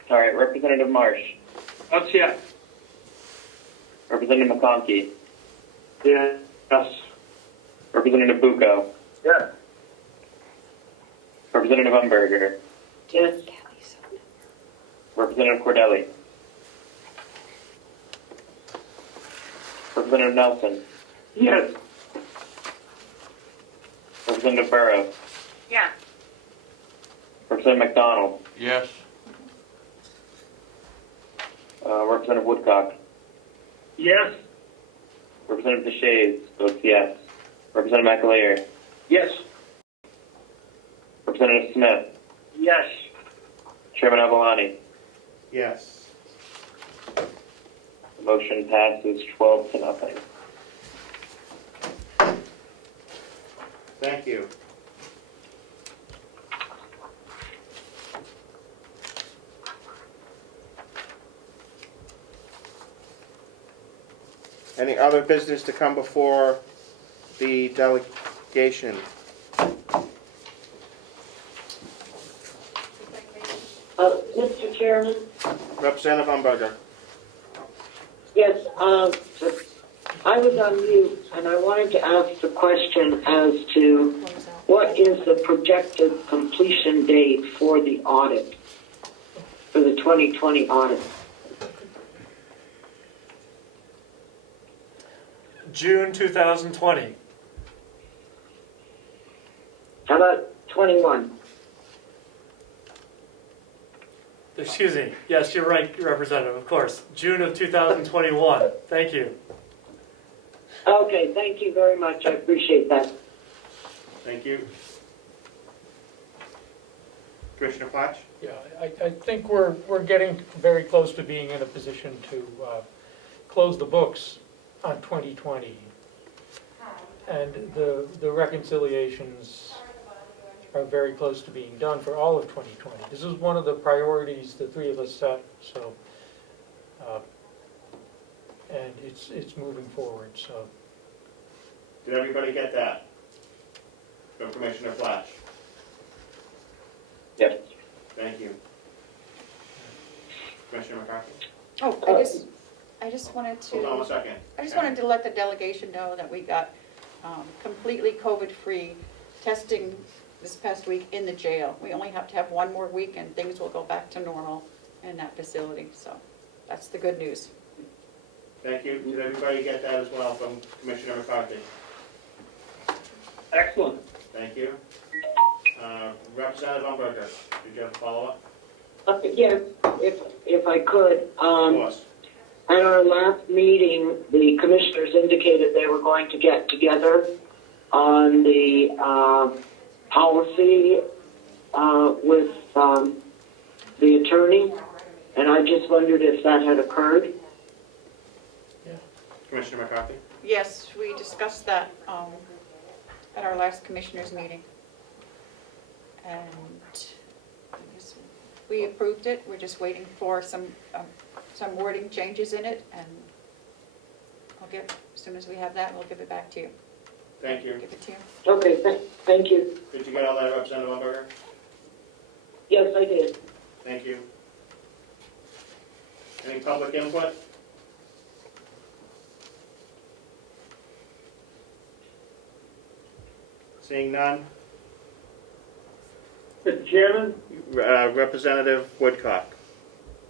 All right, Representative Marsh. Votes yes. Representative McConkey. Yes. Representative Bucco. Yes. Representative Umberger. Yes. Representative Cordelli. Representative Nelson. Yes. Representative Burrow. Yes. Representative McDonald. Yes. Representative Woodcock. Yes. Representative DeShays votes yes. Representative McAleer. Yes. Representative Smith. Yes. Chairman Avalani. Yes. The motion passes 12-0. Thank you. Any other business to come before the delegation? Mr. Chairman? Representative Umberger. Yes, I was on mute, and I wanted to ask the question as to what is the projected completion date for the audit, for the 2020 audit? June 2020. How about 21? Excuse me. Yes, you're right, Representative, of course. June of 2021. Thank you. Okay, thank you very much. I appreciate that. Thank you. Commissioner Platch? Yeah, I think we're getting very close to being in a position to close the books on 2020. And the reconciliations are very close to being done for all of 2020. This is one of the priorities the three of us set, so, and it's moving forward, so. Did everybody get that? From Commissioner Platch? Yes. Thank you. Commissioner McCarthy? Oh, I just wanted Hold on to, a second. I just wanted to let the delegation know that we got completely COVID-free testing this past week in the jail. We only have to have one more week and things will go back to normal in that facility, so that's the good news. Thank you. Did everybody get that as well from Commissioner McCarthy? Excellent. Thank you. Representative Umberger, did you have a follow-up? Yes, if I could. Of course. At our last meeting, the commissioners indicated they were going to get together on the policy with the attorney, and I just wondered if that had occurred. Commissioner McCarthy? Yes, we discussed that at our last commissioners meeting. And I guess we approved it. We're just waiting for some wording changes in it, and as soon as we have that, we'll give it back to you. Thank you. Give it to you. Okay, thank you. Did you get all that, Representative Umberger? Yes, I did. Thank you. Any public input? Seeing none. Mr. Chairman, Representative Woodcock,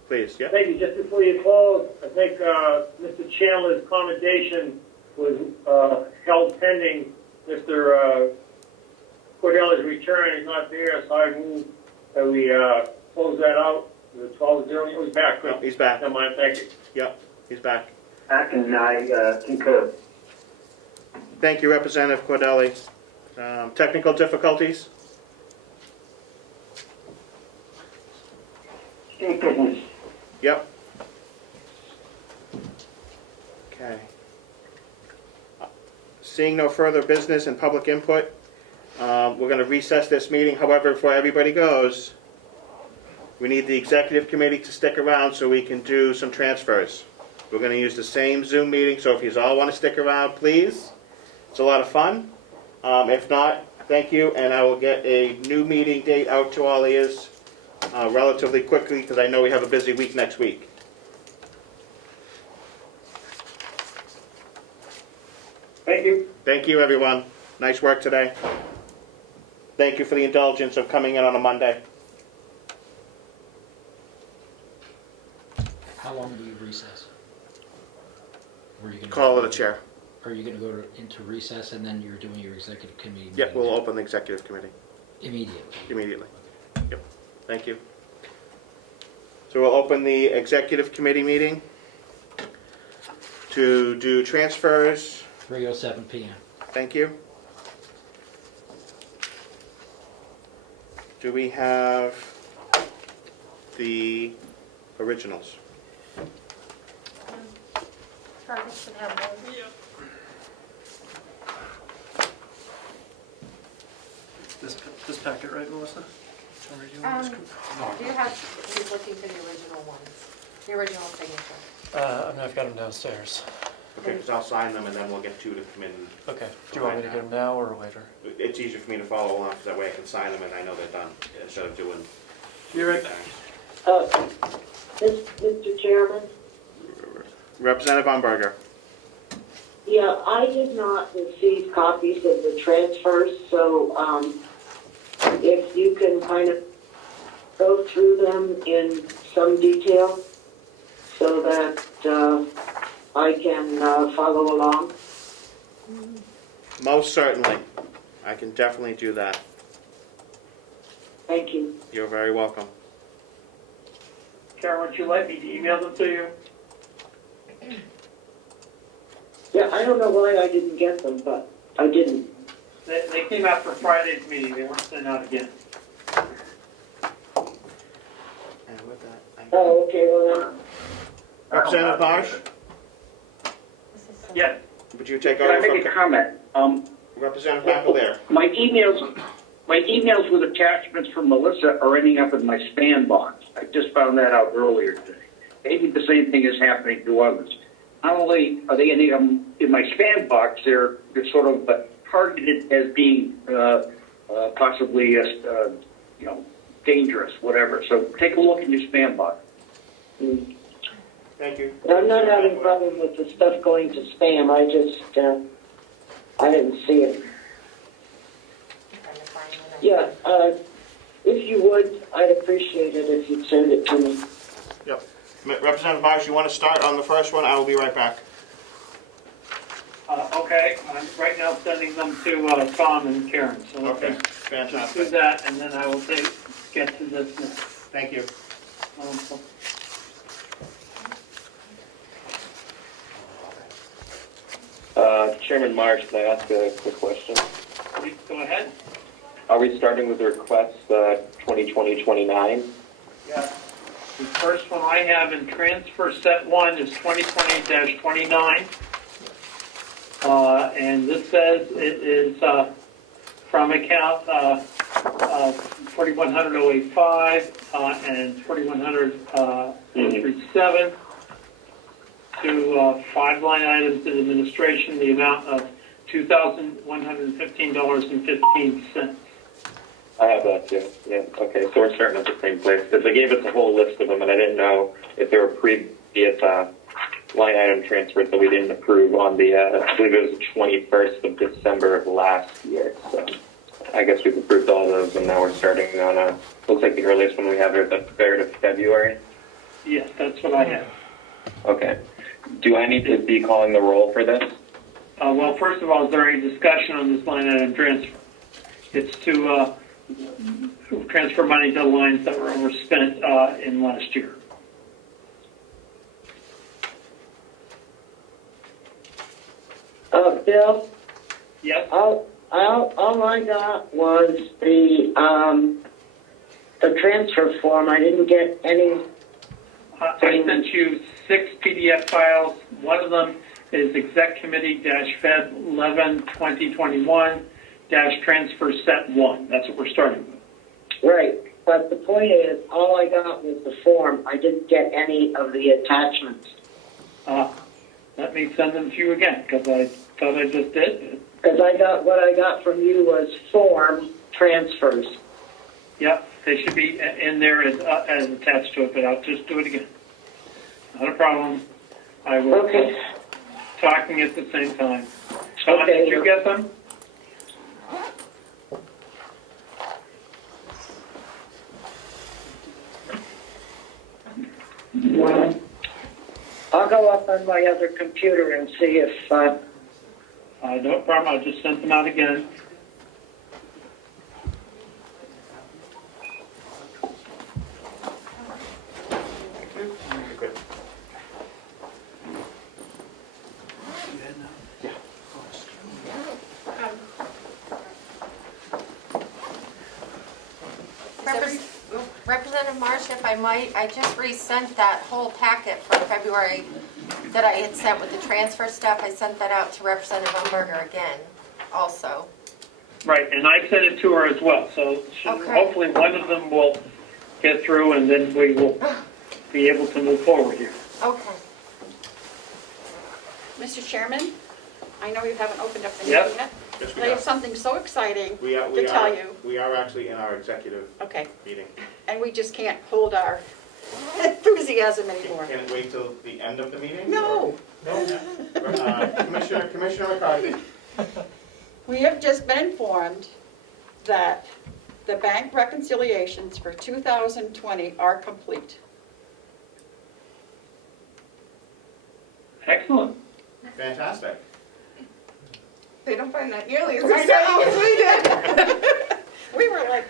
please, yeah? thank you. Just before you close, I think Mr. Chandler's commendation was held pending Mr. Cordelli's return. He's not there, so I move that we close that out. The 12-0. He's back. No, he's back. Never mind. Thank you. Yep, he's back. Back, and I concur. Thank you, Representative Cordelli. Technical difficulties? State business. Yep. Okay. Seeing no further business and public input, we're going to recess this meeting. However, before everybody goes, we need the executive committee to stick around so we can do some transfers. We're going to use the same Zoom meeting, so if you all want to stick around, please. It's a lot of fun. If not, thank you, and I will get a new meeting date out to all of you relatively quickly, because I know we have a busy week next week. Thank you. Thank you, everyone. Nice work today. Thank you for the indulgence of coming in on a Monday. How long do you recess? Were you gonna Call it a chair. Are you going to go into recess and then you're doing your executive committee Yep, meeting we'll open the executive committee immediately? immediately. Yep, thank you. So we'll open the executive committee meeting to do transfers. 3:07 p.m. Thank you. Do we have the originals? This packet, right, Melissa? You have, he's looking for the original ones, the original signature. I mean, I've got them downstairs. Okay, because I'll sign them and then we'll get two to come in. Okay, do you want me to get them now or later? It's easier for me to follow along, because that way I can sign them and I know they're done, instead of doing. You're right. Mr. Chairman? Representative Umberger. Yeah, I did not receive copies of the transfers, so if you can kind of go through them in some detail so that I can follow along. Most certainly. I can definitely do that. Thank you. You're very welcome. Karen, would you like me to email them to you? Yeah, I don't know why I didn't get them, but I didn't. They came out for Friday's meeting, they weren't sent out again. And with that, Oh, okay, well then. Representative Marsh, Yes. would you take Can I over make a from comment? Representative McAleer? My emails with attachments from Melissa are ending up in my spam box. I just found that out earlier today. Maybe the same thing is happening to others. Not only are they ending up in my spam box, they're sort of targeted as being possibly dangerous, whatever. So take a look in your spam box. Thank you. I'm not having a problem with the stuff going to spam. I just, I didn't see it. Yeah, if you would, I'd appreciate it if you'd send it to me. Yep. Representative Marsh, you want to start on the first one? I will be right back. Okay, I'm right now sending them to Tom and Karen, so Okay, let's do fantastic. that, and then I will get to this next. Thank you. Chairman Marsh, can I ask a quick question? Go ahead. Are we starting with the request 2020-29? Yeah. The first one I have in transfer set 1 is 2020-29. And this says it is from account 4100-085 and 4100-037 to 5 line items in administration, the amount of $2,115.15. I have that too. Yeah. Okay. So we're starting at the same place because they gave us a whole list of them, and I didn't know if they were line item transfers that we didn't approve on the, I believe it was the 21st of December of last year. So I guess we've approved all those, and now we're starting on looks like the earliest one we have is the 3rd of February. Yes, that's what I have. Okay. Do I need to be calling the roll for this? Well, first of all, is there any discussion on this line item transfer? It's to transfer money to lines that were overspent in last year. Bill, Yes? all I got was the transfer form. I didn't get any. I sent you 6 PDF files. One of them is Exec Committee-Fed 11-2021-Transfer Set 1. That's what we're starting with. Right, but the point is, all I got was the form. I didn't get any of the attachments. Let me send them to you again, because I thought I just did. Because what I got from you was form transfers. Yep, they should be in there as attached to it, but I'll just do it again. Not a problem. I will talking at the same time. Sean, did you get them? I'll go up on my other computer and see if... No problem. I'll just send them out again. Representative Marsh, if I might, I just resent that whole packet from February that I had sent with the transfer stuff. I sent that out to Representative Umberger again, also. Right, and I sent it to her as well, so hopefully one of them will get through, and then we will be able to move forward here. Okay. Mr. Chairman, I know you haven't opened up the meeting Yes. yet, Yes, we but I have have. something so exciting We to tell you. We are actually in our executive meeting. And we just can't hold our enthusiasm anymore. Can it wait till the end of the meeting? No. Commissioner McCarthy. We have just been informed that the bank reconciliations for 2020 are complete. Excellent. Fantastic. They don't find that nearly as exciting as we did. We were like,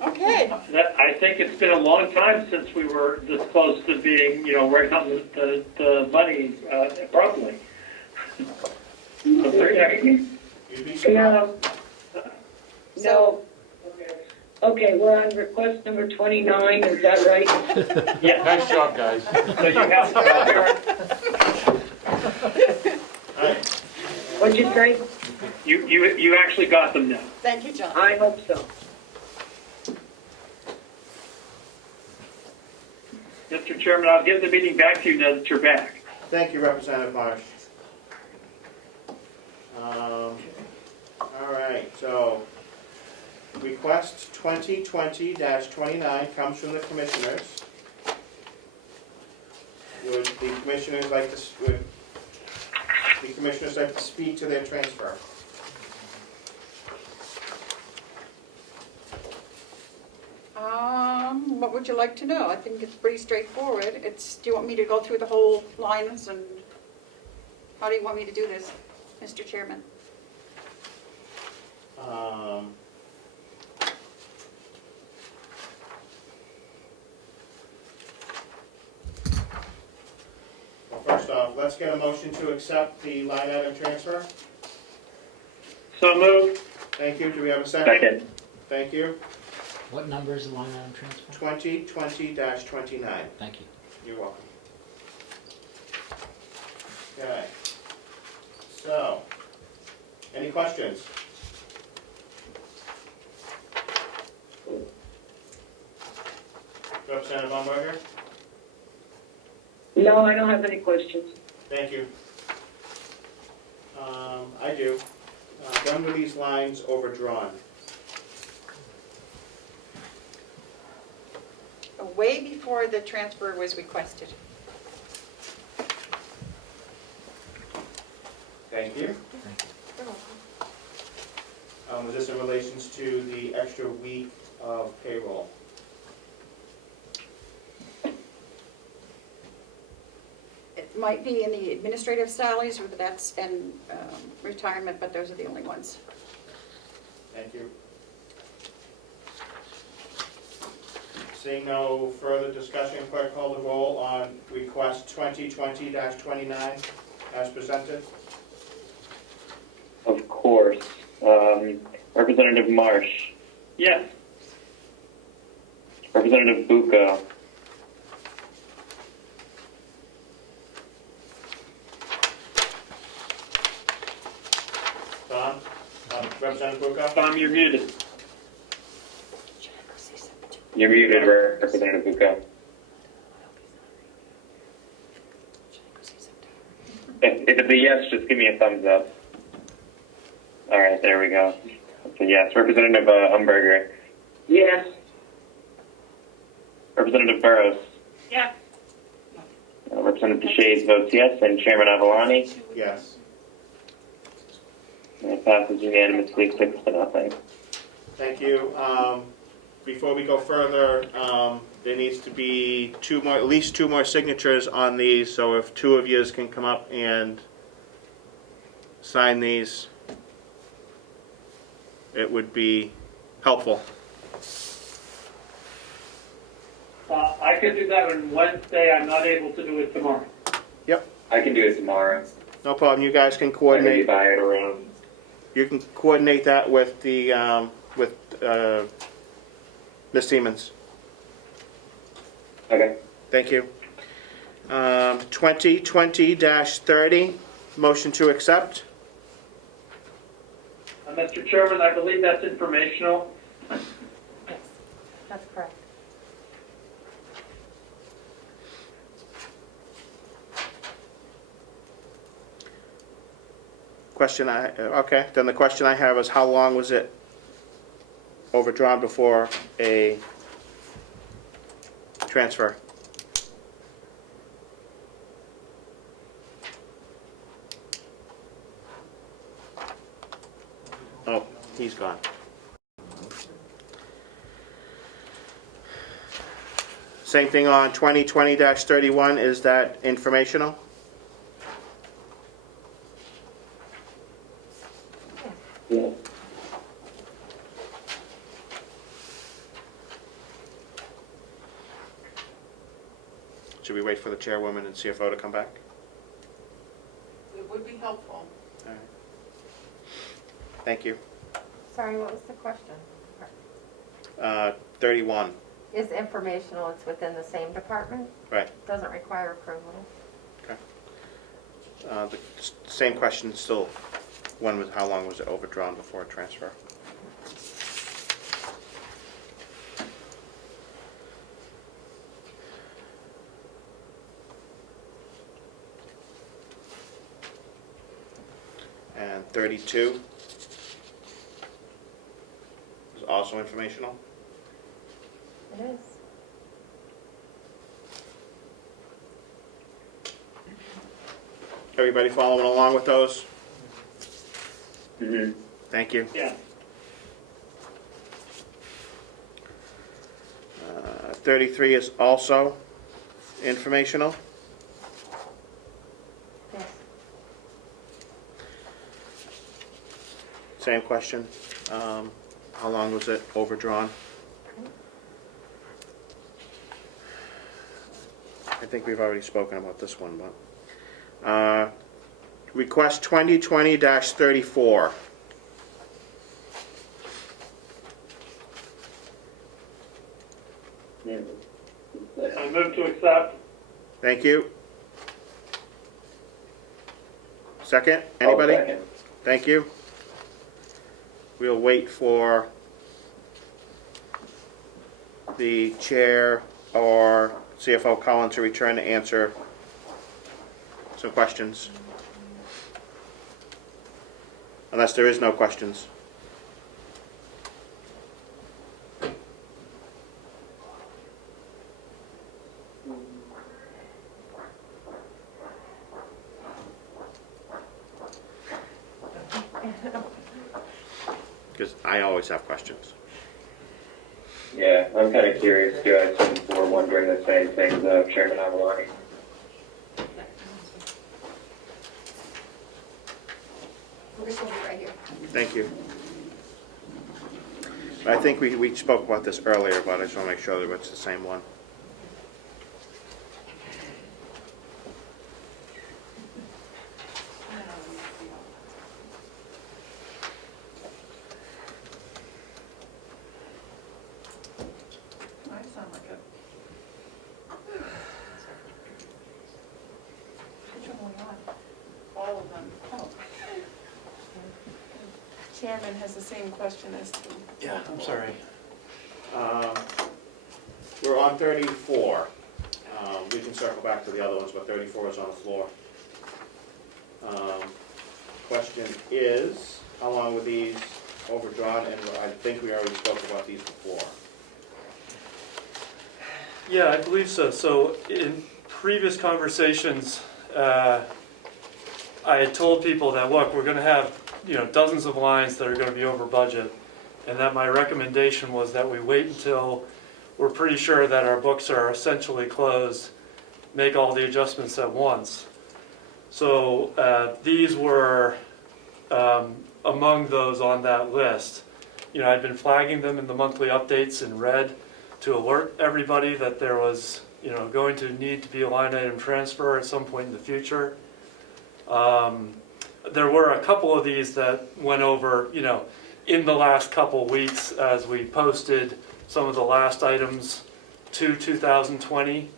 okay. I think it's been a long time since we were this close to being, working on the money properly. So very excellent. You'd be surprised. No. Okay, we're on request number 29, is that right? Yeah. Nice job, guys. So you have to What'd you say? You actually got them now. Thank you, John. I hope so. Mr. Chairman, I'll give the meeting back to you now that you're back. Thank you, Representative Marsh. All right, so request 2020-29 comes from the commissioners. Would the commissioners like to speak to their transfer? What would you like to know? I think it's pretty straightforward. Do you want me to go through the whole lines, and how do you want me to do this, Mr. Chairman? Well, first off, let's get a motion to accept the line item transfer. So moved. Thank you. Do we have a second? Second. Thank you. What number is the line item transfer? 2020-29. Thank you. You're welcome. Okay. So, any questions? Representative Umberger? No, I don't have any questions. Thank you. I do. When were these lines overdrawn? Way before the transfer was requested. Thank you. Was this in relations to the extra week of payroll? It might be in the administrative salaries, or that's and retirement, but those are the only ones. Thank you. Seeing no further discussion, clerk call the roll on request 2020-29 as presented. Of course. Representative Marsh, Yes. Representative Bucco, Don? Representative Bucco? Tom, you're muted. you're muted, Representative Bucco. If it's a yes, just give me a thumbs up. All right, there we go. So yes, Representative Umberger, Yes. Representative Burrows, Yes. Representative Deshaies votes yes, and Chairman Avalani. Yes. And it passes unanimously, 6-0. Thank you. Before we go further, there needs to be at least two more signatures on these, so if two of you can come up and sign these, it would be helpful. I could do that on Wednesday. I'm not able to do it tomorrow. Yep, I can do it tomorrow. no problem. You guys can I can be coordinate. by it around. You can coordinate that with the Ms. Siemens. Okay. Thank you. 2020-30, motion to accept. Mr. Chairman, I believe that's informational. Yes, that's correct. Okay, then the question I have is how long was it overdrawn before a transfer? Oh, he's gone. Same thing on 2020-31, is that informational? Yeah. Should we wait for the chairwoman and CFO to come back? It would be helpful. All right. Thank you. Sorry, what was the question? 31, Is informational, it's within the same department, right. doesn't require approval. The same question still. One was how long was it overdrawn before a transfer? And 32 is also informational. It is. Everybody following along with those? Mm-hmm. Thank you. Yeah. 33 is also informational. Yes. Same question. How long was it overdrawn? I think we've already spoken about this one, but. Request 2020-34. I move to accept. Thank you. Second, anybody? I'll second. Thank you. We'll wait for the chair or CFO Collins to return to answer some questions. Unless there is no questions. I always have questions. Yeah, I'm kind of curious too. I assume we're wondering the same things, Chairman Avaloni. This will be right here. Thank you. I think we spoke about this earlier, but I just want to make sure that it's the same one. I sound like a... Which one we on? All of them. Oh. Chairman has the same question as to... Yeah, I'm sorry. We're on 34. We can circle back to the other ones, but 34 is on the floor. Question is, how long were these overdrawn? And I think we already spoke about these before. Yeah, I believe so. So in previous conversations, I had told people that, look, we're going to have, dozens of lines that are going to be over budget, and that my recommendation was that we wait until we're pretty sure that our books are essentially closed, make all the adjustments at once. So these were among those on that list. I'd been flagging them in the monthly updates in red to alert everybody that there was, going to need to be a line item transfer at some point in the future. There were a couple of these that went over, in the last couple weeks as we posted some of the last items to 2020.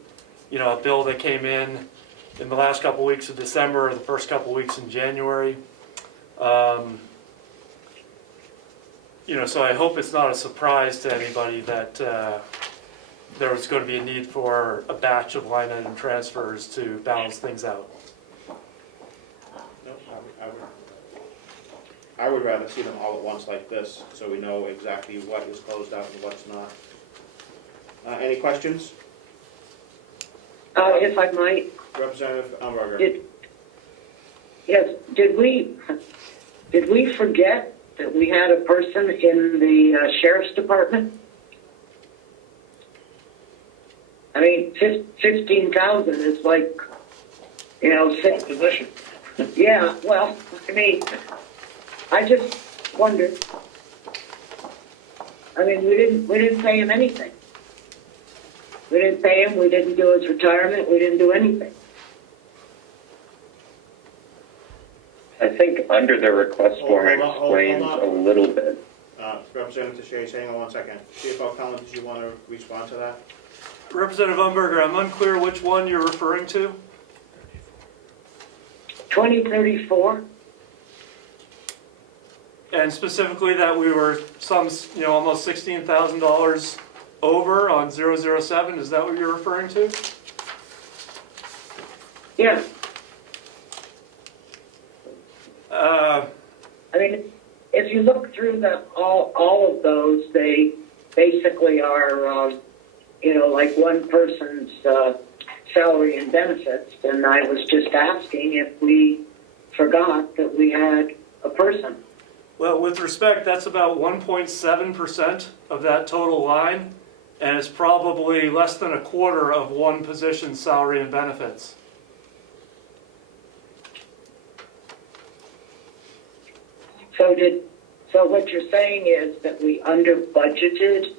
A bill that came in the last couple weeks of December, or the first couple weeks in January. So I hope it's not a surprise to anybody that there was going to be a need for a batch of line item transfers to balance things out. No, I would rather see them all at once like this, so we know exactly what is closed out and what's not. Any questions? If I might, Representative Umberger. did we forget that we had a person in the sheriff's department? I mean, 15,000 is like, six Position. Yeah, well, I mean, I just wondered. I mean, we didn't pay him anything. We didn't pay him. We didn't do his retirement. We didn't do anything. I think under the request form it Hold explains on. a little bit. Representative Shea, hang on 1 second. CFO Collins, did you want to respond to that? Representative Umberger, I'm unclear which one you're referring to. 2034. And specifically that we were almost $16,000 over on 007, is that what you're referring to? Yeah. I mean, if you look through all of those, they basically are, like one person's salary and benefits. And I was just asking if we forgot that we had a person. Well, with respect, that's about 1.7% of that total line, and it's probably less than a quarter of one position's salary and benefits. So what you're saying is that we under budgeted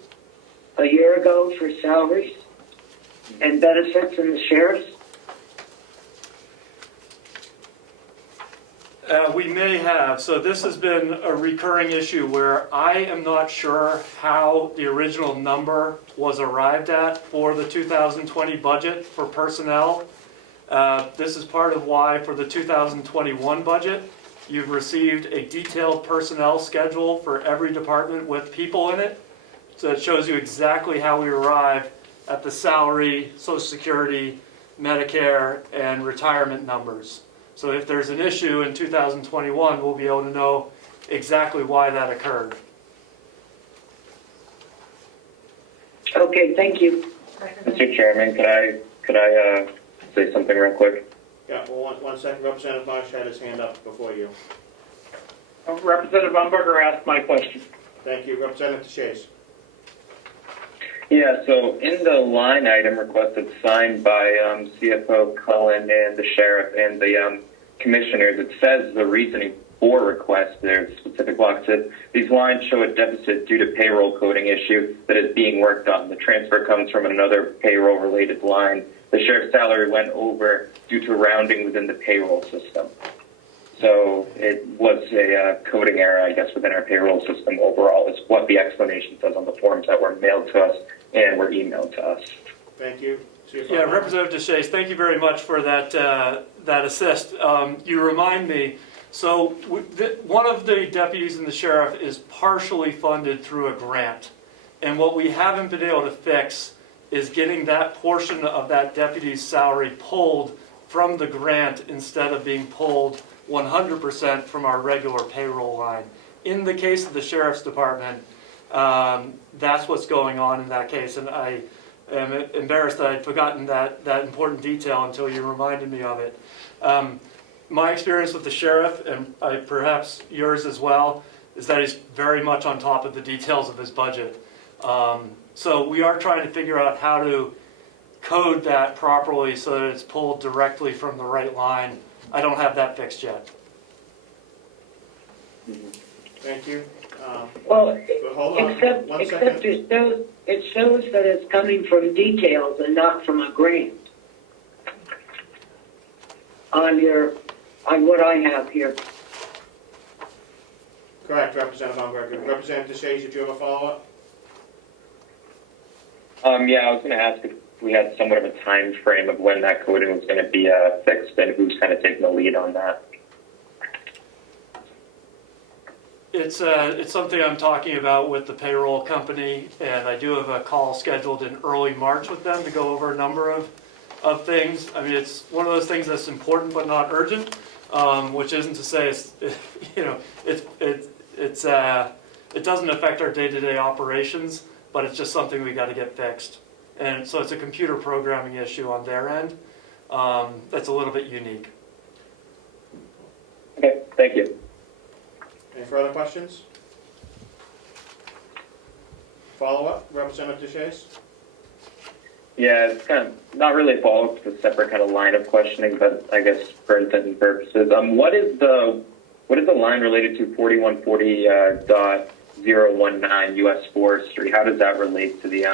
a year ago for salaries and benefits in the sheriff's? We may have. So this has been a recurring issue where I am not sure how the original number was arrived at for the 2020 budget for personnel. This is part of why for the 2021 budget, you've received a detailed personnel schedule for every department with people in it. So it shows you exactly how we arrived at the salary, Social Security, Medicare, and retirement numbers. So if there's an issue in 2021, we'll be able to know exactly why that occurred. Okay, thank you. Mr. Chairman, could I say something real quick? Yeah, well, one second. Representative Marsh had his hand up before you. Representative Umberger asked my question. Thank you. Representative DeShays. Yeah, so in the line item requested signed by CFO Cullen and the sheriff and the commissioners, it says the reasoning for request, there's specific block says, these lines show a deficit due to payroll coding issue that is being worked on. The transfer comes from another payroll-related line. The sheriff's salary went over due to rounding within the payroll system. So it was a coding error, I guess, within our payroll system overall, is what the explanation says on the forms that were mailed to us and were emailed to us. Thank you. Yeah, Representative DeShays, thank you very much for that, that assist. You remind me, so one of the deputies and the sheriff is partially funded through a grant. And what we haven't been able to fix is getting that portion of that deputy's salary pulled from the grant instead of being pulled 100% from our regular payroll line. In the case of the sheriff's department, that's what's going on in that case, and I am embarrassed that I'd forgotten that important detail until you reminded me of it. My experience with the sheriff, and perhaps yours as well, is that he's very much on top of the details of his budget. So we are trying to figure out how to code that properly so that it's pulled directly from the right line. I don't have that fixed yet. Thank you. Well, Hold on except one second. it shows that it's coming from details and not from a grant. On what I have here. Correct, Representative Umberger. Representative DeShays, did you have a follow-up? Yeah, I was going to ask if we had somewhat of a time frame of when that coding was going to be fixed and who's kind of taking the lead on that. It's something I'm talking about with the payroll company, and I do have a call scheduled in early March with them to go over a number of things. I mean, it's one of those things that's important but not urgent, which isn't to say it's, you know, it doesn't affect our day-to-day operations, but it's just something we got to get fixed. And so it's a computer programming issue on their end that's a little bit unique. Okay, thank you. Any further questions? Follow-up, Representative DeShays? Yeah, it's kind of not really a follow-up, it's a separate kind of line of questioning, but I guess for intents purposes. What is the line related to 4140.019 U.S. Forestry? How does that relate to the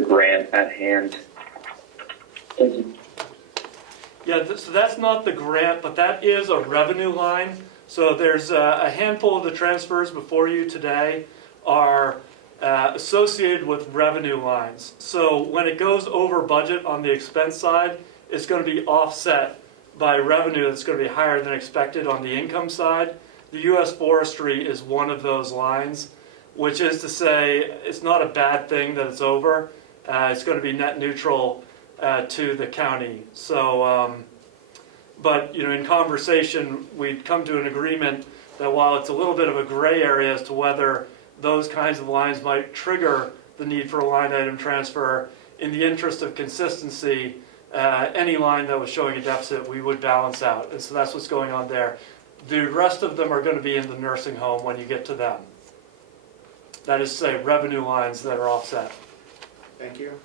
grant at hand? Yeah, so that's not the grant, but that is a revenue line. So there's a handful of the transfers before you today are associated with revenue lines. So when it goes over budget on the expense side, it's going to be offset by revenue that's going to be higher than expected on the income side. The U.S. Forestry is one of those lines, which is to say it's not a bad thing that it's over. It's going to be net neutral to the county. So, but you know, in conversation, we've come to an agreement that while it's a little bit of a gray area as to whether those kinds of lines might trigger the need for a line item transfer, in the interest of consistency, any line that was showing a deficit, we would balance out. And so that's what's going on there. The rest of them are going to be in the nursing home when you get to them. That is to say, revenue lines that are offset. Thank you.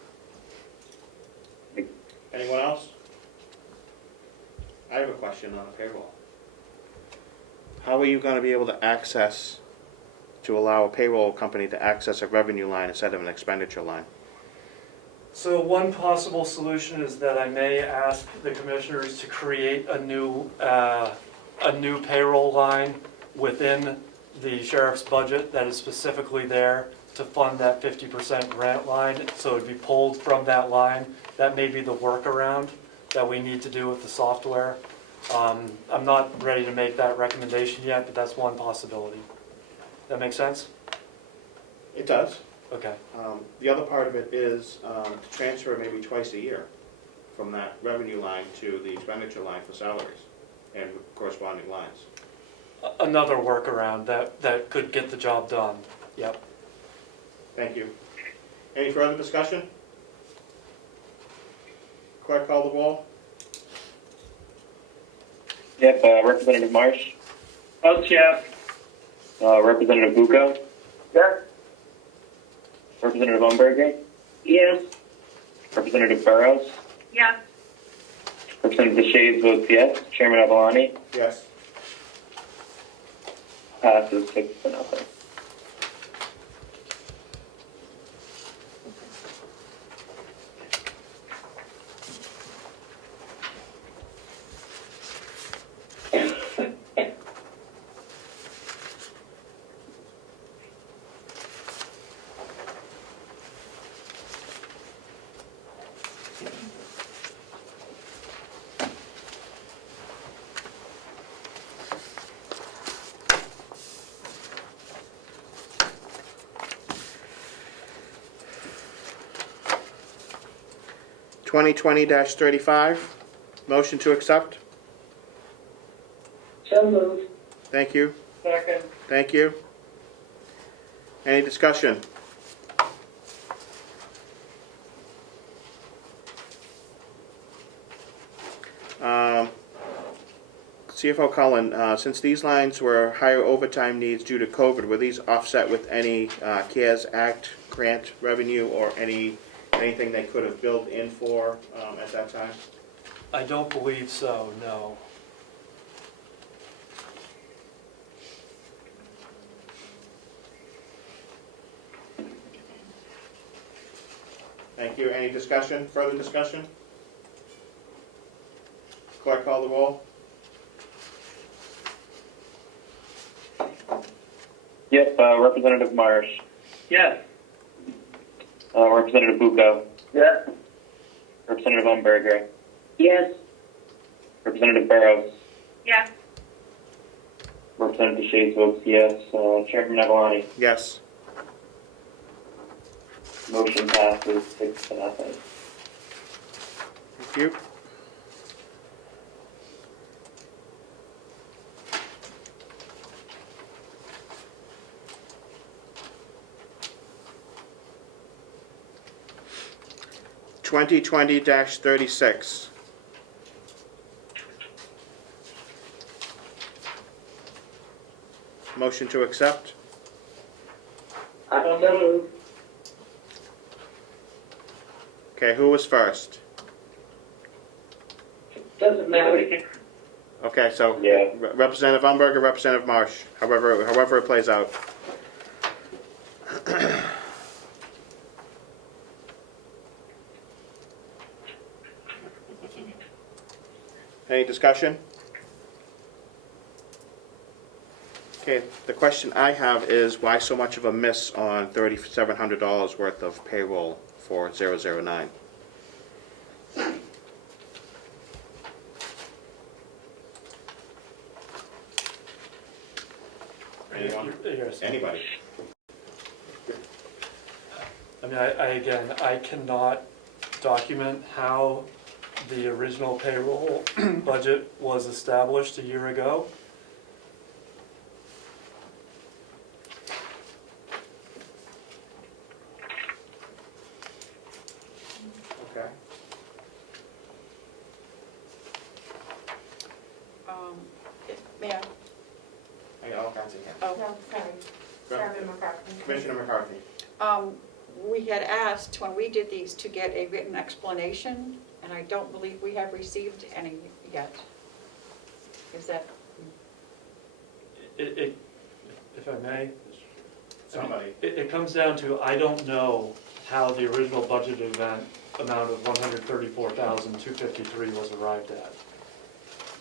Anyone else? I have a question on the payroll. How are you going to be able to allow a payroll company to access a revenue line instead of an expenditure line? So one possible solution is that I may ask the commissioners to create a new payroll line within the sheriff's budget that is specifically there to fund that 50% grant line. So it'd be pulled from that line. That may be the workaround that we need to do with the software. I'm not ready to make that recommendation yet, but that's one possibility. That make sense? It does. Okay. The other part of it is to transfer maybe twice a year from that revenue line to the expenditure line for salaries and corresponding lines. Another workaround that could get the job done. Yep. Thank you. Any further discussion? Clerk, call the roll. Yep, Representative Marsh. Vote yes. Representative Bucco. Yes? Representative Umberger, Yes. Representative Burrows, Yes. Representative Deshaies votes yes. Chairman Avalani Yes. passes 6-0. (2020-35). Motion to accept. So moved. Thank you. Second. Thank you. Any discussion? CFO Cullen, since these lines were higher overtime needs due to COVID, were these offset with any CARES Act grant revenue or anything they could have billed in for at that time? I don't believe so, no. Thank you. Any discussion, further discussion? Clerk, call the roll. Yep, Representative Marsh, Yes. Representative Bucco, Yes? Representative Umberger, Yes. Representative Burrows, Yes. Representative Deshaies votes yes. Chairman Avalani, Yes. motion passes 6-0. Thank you. (2020-36). Motion to accept. So moved. Okay, who was first? Doesn't matter. Okay, so Yeah. Representative Umberger, Representative Marsh, however it plays out. Any discussion? Okay, the question I have is why so much of a miss on $3,700 worth of payroll for 009? Anyone? Yes. Anybody? I mean, I cannot document how the original payroll budget was established a year ago. Okay. May I? I got all kinds of hands. Oh, No, sorry. Chairman McCarthy. Commissioner McCarthy. We had asked when we did these to get a written explanation, and I don't believe we have received any yet. Is that? If I may, Somebody. it comes down to, I don't know how the original budget amount of $134,253 was arrived at.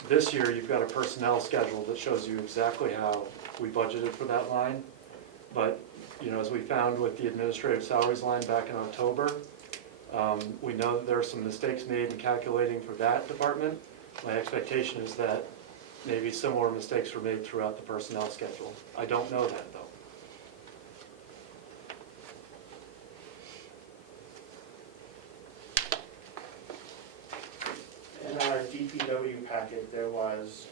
This year, you've got a personnel schedule that shows you exactly how we budgeted for that line. But, you know, as we found with the administrative salaries line back in October, we know that there are some mistakes made in calculating for that department. My expectation is that maybe similar mistakes were made throughout the personnel schedule. I don't know that, though. In our DPW packet, there was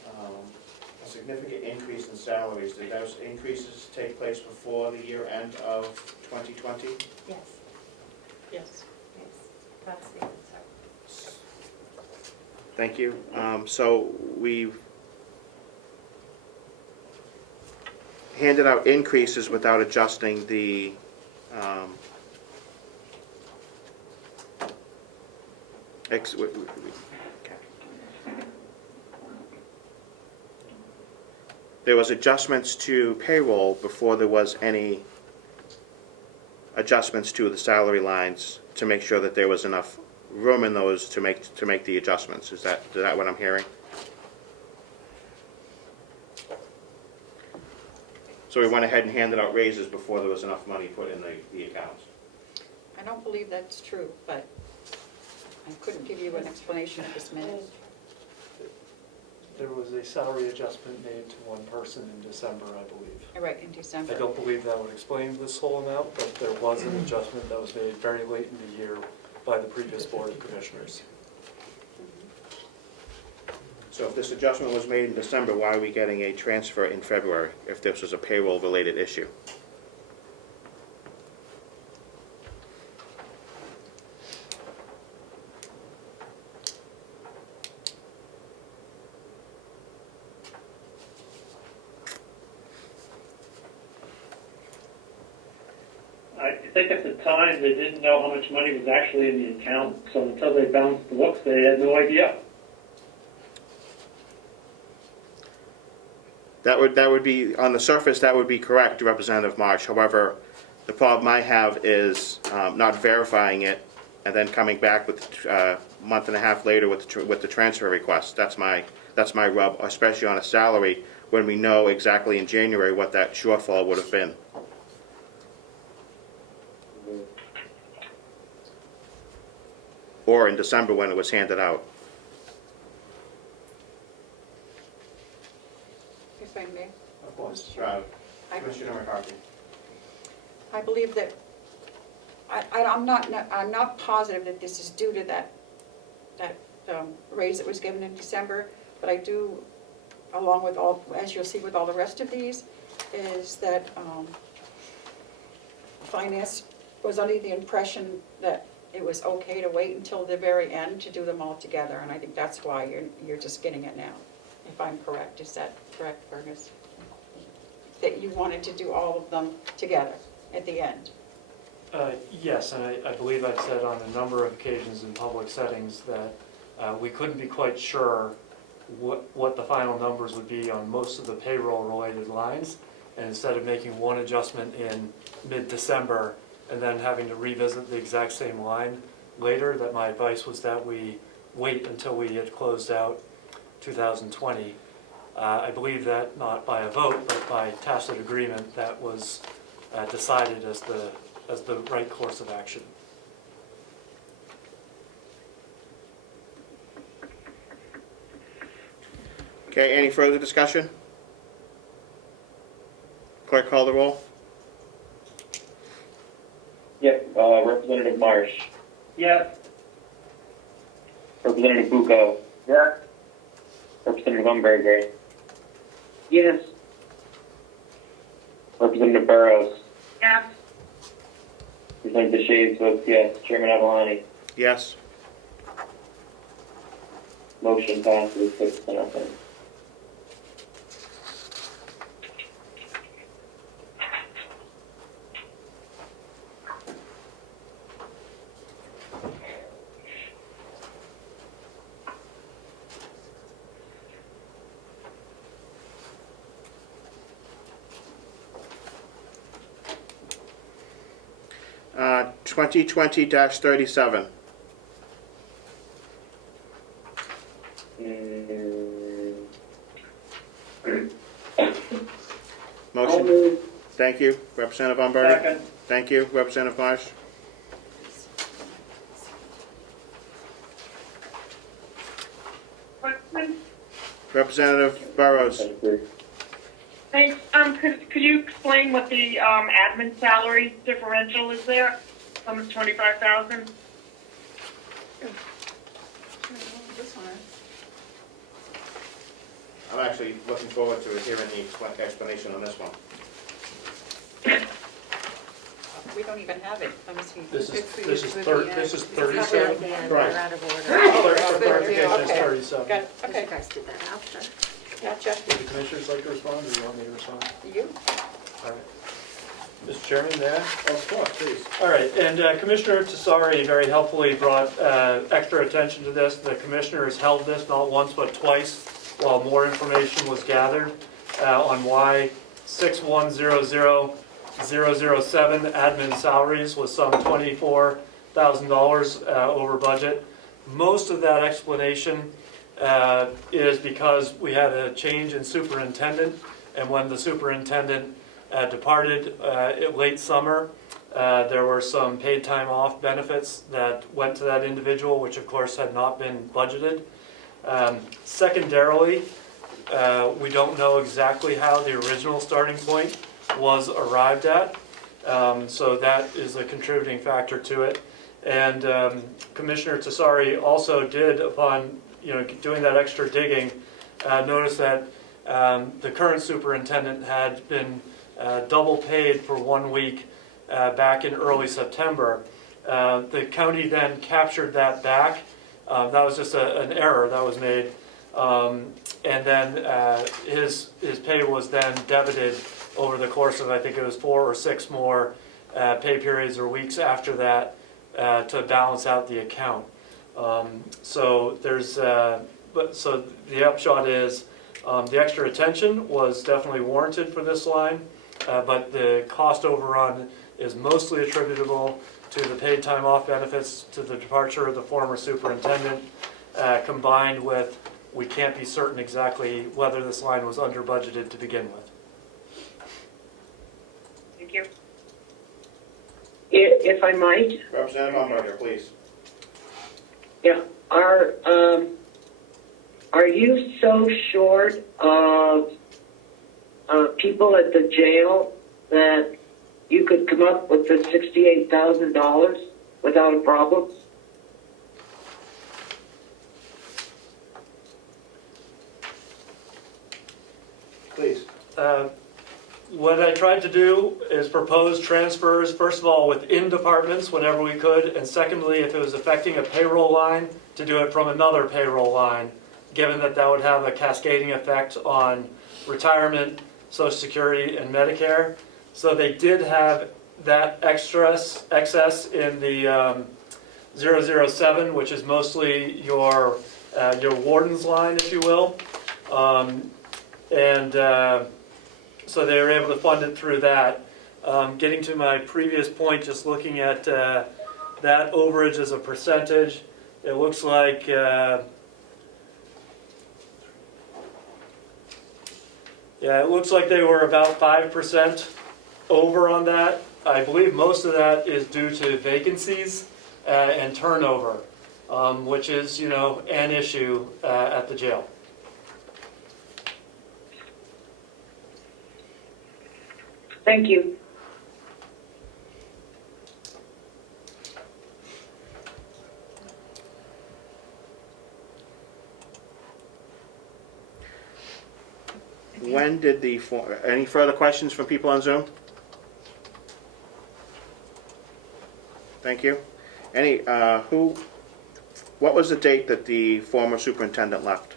a significant increase in salaries. Did those increases take place before the year end of 2020? Yes, Yes. yes, that's the answer. Thank you. So we've handed out increases without adjusting the, okay. There was adjustments to payroll before there was any adjustments to the salary lines to make sure that there was enough room in those to make the adjustments. Is that what I'm hearing? So we went ahead and handed out raises before there was enough money put in the accounts. I don't believe that's true, but I couldn't give you an explanation at this minute. There was a salary adjustment made to one person in December, I believe. Right, in December. I don't believe that would explain this whole amount, but there was an adjustment that was made very late in the year by the previous Board of Commissioners. So if this adjustment was made in December, why are we getting a transfer in February if this was a payroll-related issue? I think at the time, they didn't know how much money was actually in the account, so until they balanced the books, they had no idea. That would be, on the surface, that would be correct, Representative Marsh. However, the problem I have is not verifying it and then coming back with a month and a half later with the transfer request. That's my rub, especially on a salary when we know exactly in January what that shortfall would have been. Or in December when it was handed out. If I may. Of course. Commissioner McCarthy. I believe that, I'm not positive that this is due to that raise that was given in December, but I do, along with all, as you'll see with all the rest of these, is that Finance was under the impression that it was okay to wait until the very end to do them all together, and I think that's why you're just getting it now, if I'm correct. Is that correct, Fergus? That you wanted to do all of them together at the end? Yes, and I believe I've said on a number of occasions in public settings that we couldn't be quite sure what the final numbers would be on most of the payroll-related lines, and instead of making one adjustment in mid-December and then having to revisit the exact same line later, that my advice was that we wait until we had closed out 2020. I believe that not by a vote, but by tacit agreement, that was decided as the right course of action. Okay, any further discussion? Clerk, call the roll. Yep, Representative Marsh, Yes. Representative Bucco, Yes? Representative Umberger, Yes. Representative Burrows, Yes. Representative Shaves votes yes. Chairman Avalani, Yes. motion passes 6-0. Uh, 2020-37. Motion. Thank you, Representative Umberger. Second. Thank you, Representative Marsh. Question? Representative Burrows. Thanks. Could you explain what the admin salary differential is there on the 25,000? This one. I'm actually looking forward to hearing the explanation on this one. We don't even have it. Let me see. This is It's 37. Right. Out of order. For clarification, it's Okay. 37. Got it. Okay, You guys did that after. gotcha. Would the commissioners like to respond, or do you want me to respond? You? All right. Mr. Chairman, may I? Of course, please. All right, and Commissioner Tesari very helpfully brought extra attention to this. The commissioners held this not once but twice while more information was gathered on why 6100007 admin salaries was some $24,000 over budget. Most of that explanation is because we had a change in superintendent, and when the superintendent departed late summer, there were some paid time off benefits that went to that individual, which of course had not been budgeted. Secondarily, we don't know exactly how the original starting point was arrived at, so that is a contributing factor to it. And Commissioner Tesari also did, upon doing that extra digging, notice that the current superintendent had been double paid for 1 week back in early September. The county then captured that back. That was just an error that was made. And then his pay was then debited over the course of, I think it was 4 or 6 more pay periods or weeks after that to balance out the account. So there's, so the upshot is the extra attention was definitely warranted for this line, but the cost overrun is mostly attributable to the paid time off benefits, to the departure of the former superintendent, combined with we can't be certain exactly whether this line was under budgeted to begin with. Thank you. If I might, Representative Umberger, please. yeah, are you so short of people at the jail that you could come up with the $68,000 without a problem? Please. What I tried to do is propose transfers, first of all, within departments whenever we could, and secondly, if it was affecting a payroll line, to do it from another payroll line, given that that would have a cascading effect on retirement, Social Security, and Medicare. So they did have that excess in the 007, which is mostly your warden's line, if you will. So they were able to fund it through that. Getting to my previous point, just looking at that overage as a percentage, it looks like it looks like they were about 5% over on that. I believe most of that is due to vacancies and turnover, which is, an issue at the jail. Thank you. When did any further questions from people on Zoom? Thank you. What was the date that the former superintendent left?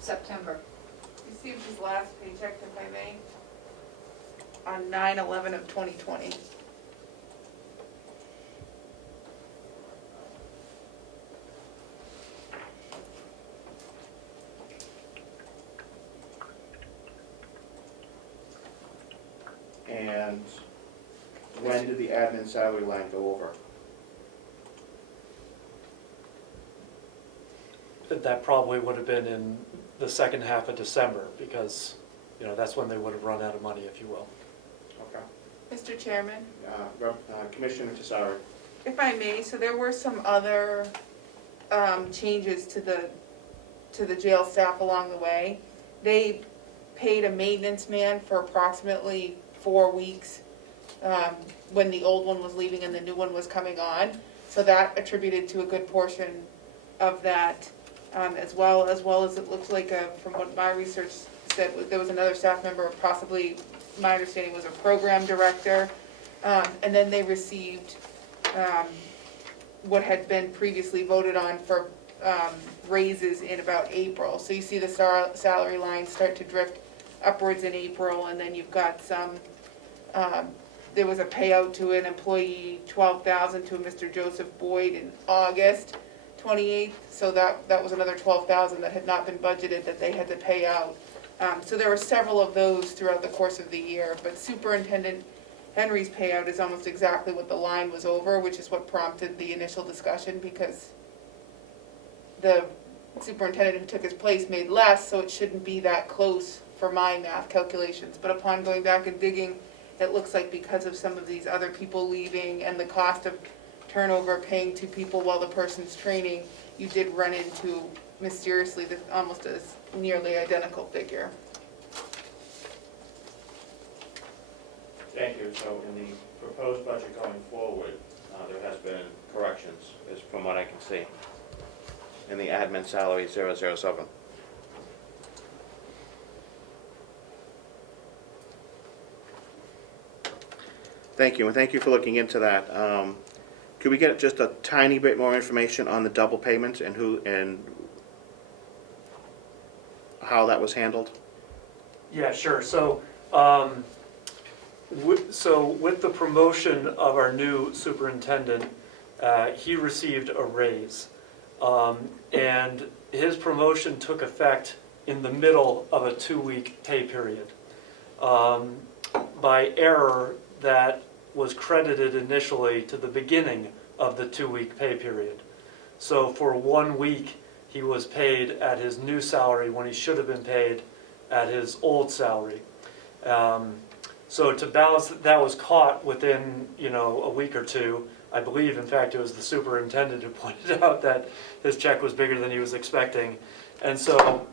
September. Received his last paycheck, if I may, on 9/11 of 2020. And when did the admin salary line go over? That probably would have been in the second half of December, because, that's when they would have run out of money, if you will. Okay. Mr. Chairman, Commissioner Tesari. if I may, so there were some other changes to the jail staff along the way. They paid a maintenance man for approximately 4 weeks when the old one was leaving and the new one was coming on. So that attributed to a good portion of that, as well as it looks like, from what my research said, there was another staff member, possibly, my understanding was a program director. And then they received what had been previously voted on for raises in about April. So you see the salary line start to drift upwards in April, and then you've got some, there was a payout to an employee, 12,000 to Mr. Joseph Boyd in August 28th, so that was another 12,000 that had not been budgeted that they had to pay out. So there were several of those throughout the course of the year, but Superintendent Henry's payout is almost exactly what the line was over, which is what prompted the initial discussion, because the superintendent who took his place made less, so it shouldn't be that close for my math calculations. But upon going back and digging, it looks like because of some of these other people leaving and the cost of turnover, paying two people while the person's training, you did run into, mysteriously, almost a nearly identical figure. Thank you. So in the proposed budget going forward, there has been corrections, is from what I can see, in the admin salary 007. Thank you, and thank you for looking into that. Could we get just a tiny bit more information on the double payments and who and how that was handled? Yeah, sure. So, with the promotion of our new superintendent, he received a raise. And his promotion took effect in the middle of a 2-week pay period. By error, that was credited initially to the beginning of the 2-week pay period. So for 1 week, he was paid at his new salary when he should have been paid at his old salary. So to balance, that was caught within, a week or two. I believe, in fact, it was the superintendent who pointed out that his check was bigger than he was expecting. And so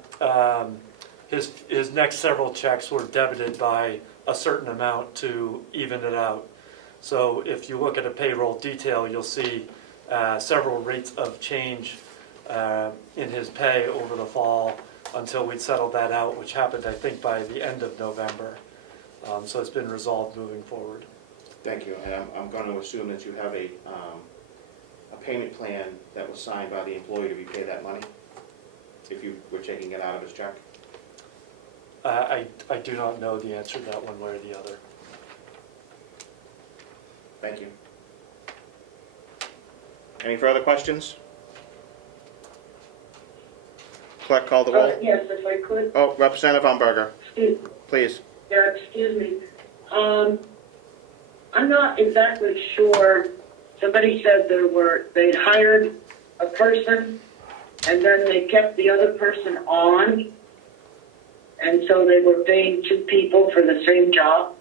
his next several checks were debited by a certain amount to even it out. So if you look at a payroll detail, you'll see several rates of change in his pay over the fall until we'd settled that out, which happened, I think, by the end of November. So it's been resolved moving forward. Thank you, and I'm going to assume that you have a payment plan that was signed by the employee to repay that money, if you were taking it out of his check? I do not know the answer to that one way or the other. Thank you. Any further questions? Clerk, call the roll. Yes, if I could. Oh, Representative Umberger, Excuse, please. yeah, excuse me. I'm not exactly sure. Somebody said they'd hired a person and then they kept the other person on. And so they were paying two people for the same job.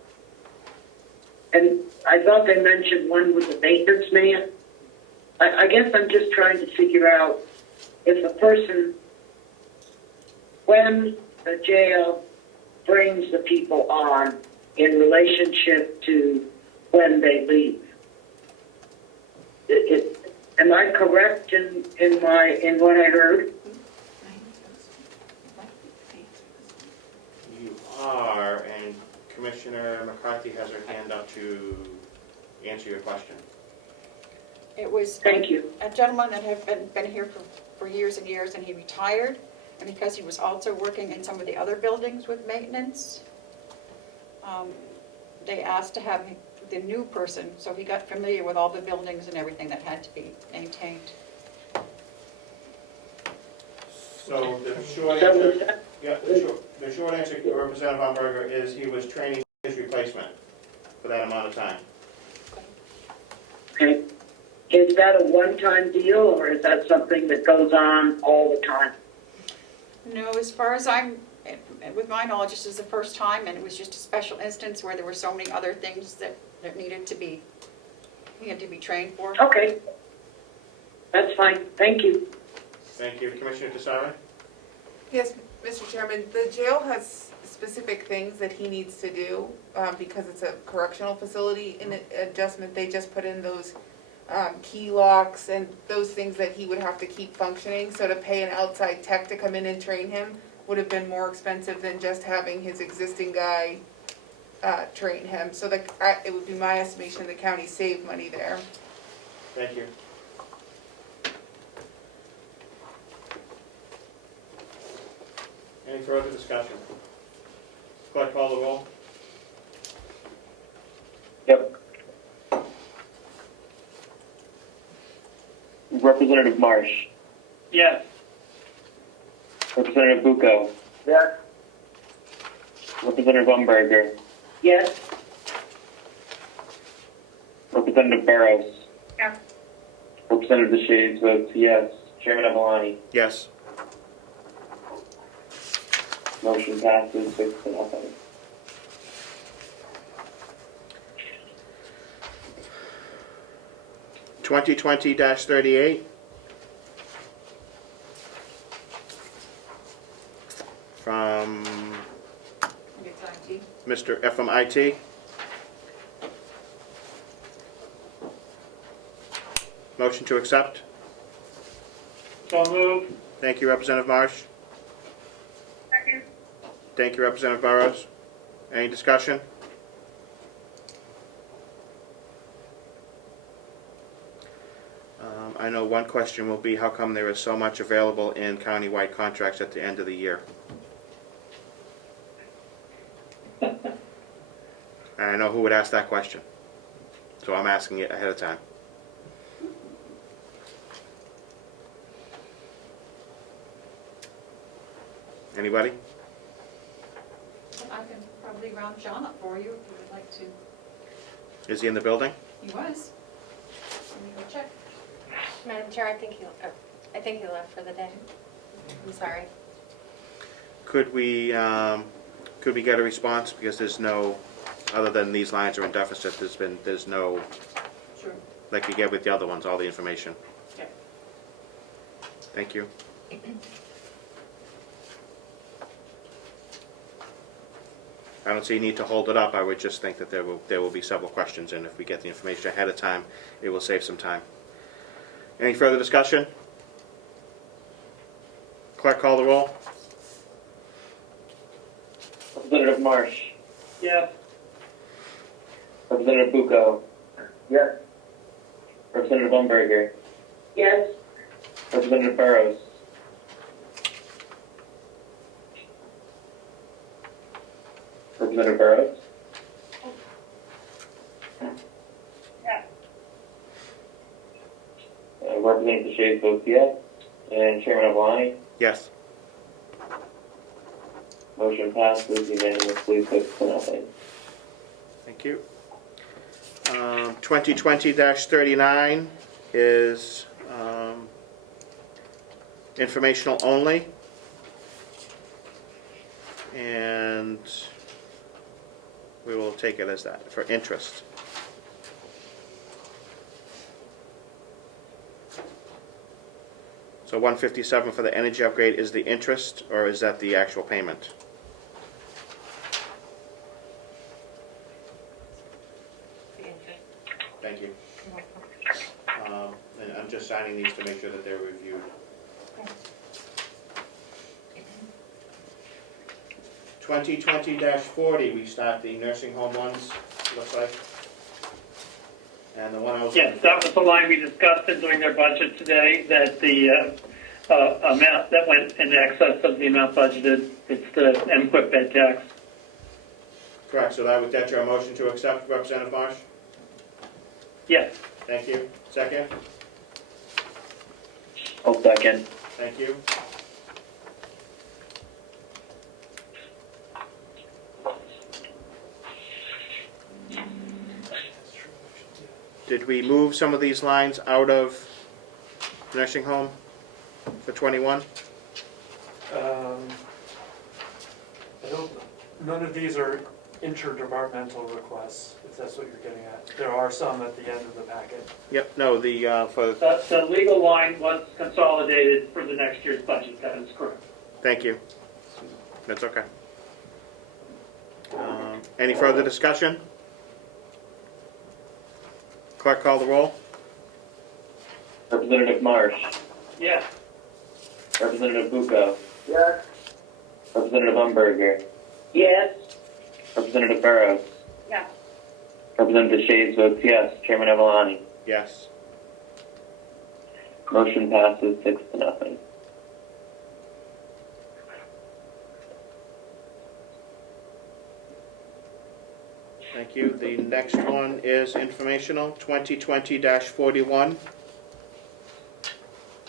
And I thought they mentioned one was a maintenance man. I guess I'm just trying to figure out if a person, when the jail brings the people on in relationship to when they leave. Am I correct in what I heard? You are, and Commissioner McCarthy has her hand up to answer your question. It was Thank you. a gentleman that had been here for years and years, and he retired, and because he was also working in some of the other buildings with maintenance, they asked to have the new person, so he got familiar with all the buildings and everything that had to be maintained. So the short answer, the short answer, Representative Umberger, is he was training his replacement for that amount of time. Okay. Is that a one-time deal, or is that something that goes on all the time? No, as far as with my knowledge, this is the first time, and it was just a special instance where there were so many other things that needed to be, he had to be trained for. Okay. That's fine. Thank you. Thank you. Commissioner Tesari? Yes, Mr. Chairman, the jail has specific things that he needs to do because it's a correctional facility. In adjustment, they just put in those key locks and those things that he would have to keep functioning. So to pay an outside tech to come in and train him would have been more expensive than just having his existing guy train him. So it would be my estimation the county saved money there. Thank you. Any further discussion? Clerk call the roll. Yep. Representative Marsh. Yes. Representative Bucco. Yes. Representative Umberger. Yes. Representative Barrows. Yes. Representative DeShades votes yes. Chairman Avalani. Yes. Motion passes 6-0. 2020-38 from Mr. from IT. Motion to accept. So moved. Thank you, Representative Marsh. Second. Thank you, Representative Burrows. Any discussion? I know one question will be, how come there is so much available in countywide contracts at the end of the year? And I know who would ask that question, so I'm asking it ahead of time. Anybody? I can probably round John up for you if you would like to. Is he in the building? He was. Let me go check. Madam Chair, I think he left for the day. I'm sorry. Could we get a response, because there's no, other than these lines are in deficit, there's no, Sure. like we get with the other ones, all the information. Yep. Thank you. I don't see a need to hold it up. I would just think that there will be several questions, and if we get the information ahead of time, it will save some time. Any further discussion? Clerk, call the roll. Representative Marsh. Yes. Representative Bucco. Yes. Representative Umberger. Yes. Representative Burrows. Representative Burrows. Yes. Representative DeShades votes yes. And Chairman Avalani. Yes. Motion passes unanimously 6-0. Thank you. 2020-39 is informational only. And we will take it as that, for interest. So 157 for the energy upgrade is the interest, or is that the actual payment? Thank you. And I'm just signing these to make sure that they're reviewed. 2020-40, we start the nursing home ones, looks like. And the one I was... Yes, that was the line we discussed in doing their budget today, that the amount that went in excess of the amount budgeted, it's the MQIP bed tax. Correct, so that's your motion to accept, Representative Marsh? Yes. Thank you. Second? I'll second. Thank you. Did we move some of these lines out of nursing home for 21? None of these are interdepartmental requests, if that's what you're getting at. There are some at the end of the packet. Yep, no, for... The legal line was consolidated for the next year's budget, that is correct. Thank you. That's okay. Any further discussion? Clerk, call the roll. Representative Marsh. Yes. Representative Bucco. Yes. Representative Umberger. Yes. Representative Burrows. Yes. Representative DeShades votes yes. Chairman Avalani. Yes. Motion passes 6-0. Thank you. The next one is informational, 2020-41.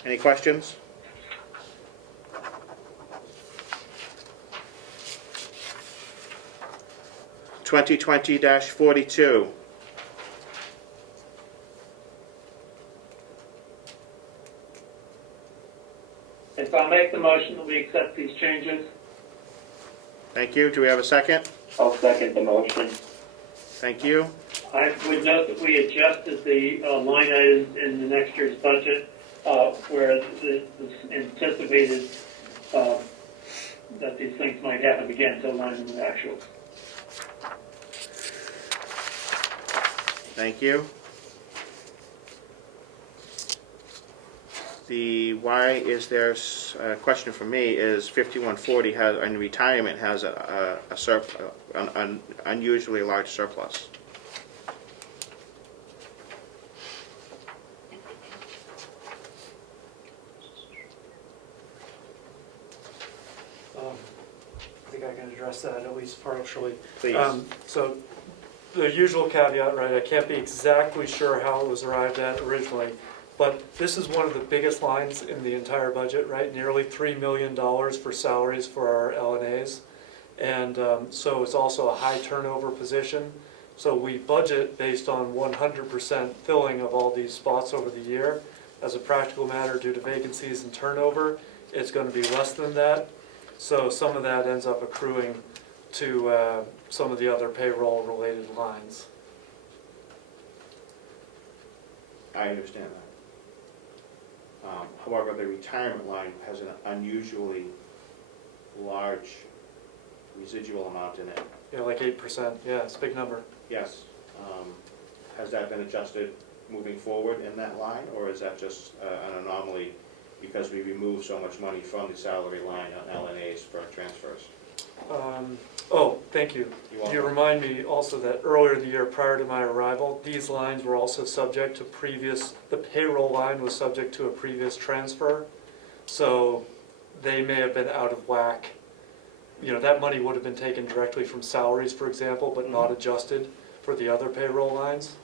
Any questions? (2020-42). If I'll make the motion that we accept these changes. Thank you. Do we have a second? I'll second the motion. Thank you. I would note that we adjusted the line items in the next year's budget where it was anticipated that these things might happen again to align with actuals. Thank you. The why is there a question for me is 5140 has in retirement has an unusually large surplus. I think I can address that at least partially. Please. So the usual caveat, right, I can't be exactly sure how it was arrived at originally, but this is one of the biggest lines in the entire budget, right? Nearly $3 million for salaries for our LNAs. And so it's also a high turnover position. So we budget based on 100% filling of all these spots over the year. As a practical matter, due to vacancies and turnover, it's going to be less than that. So some of that ends up accruing to some of the other payroll-related lines. I understand that. However, the retirement line has an unusually large residual amount in it. Yeah, like 8%. Yeah, it's a big number. Yes. Has that been adjusted moving forward in that line, or is that just an anomaly because we remove so much money from the salary line on LNAs for transfers? Oh, thank you. You're welcome. You remind me also that earlier in the year prior to my arrival, these lines were also subject to the payroll line was subject to a previous transfer. So they may have been out of whack. You know, that money would have been taken directly from salaries, for example, but not adjusted for the other payroll lines.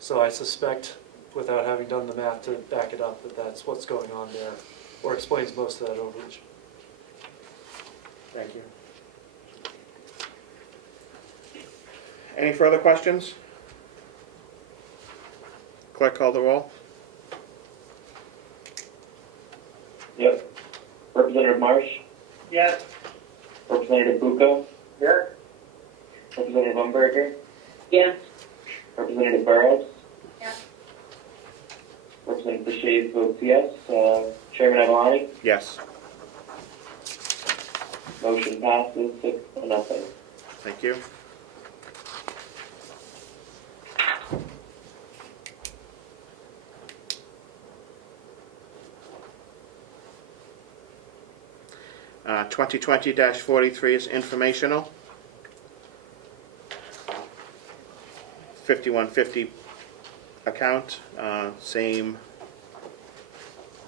So I suspect, without having done the math to back it up, that that's what's going on there, or explains most of that overage. Thank you. Any further questions? Clerk, call the roll. Yep. Representative Marsh? Yes. Representative Bucco? Yes? Representative Umberger? Yes. Representative Burrows? Yes. Representative Bashir votes yes. Chairman Avalani? Yes. Motion passes 6-0. Thank you. Uh, 2020-43 is informational. 5150 account, same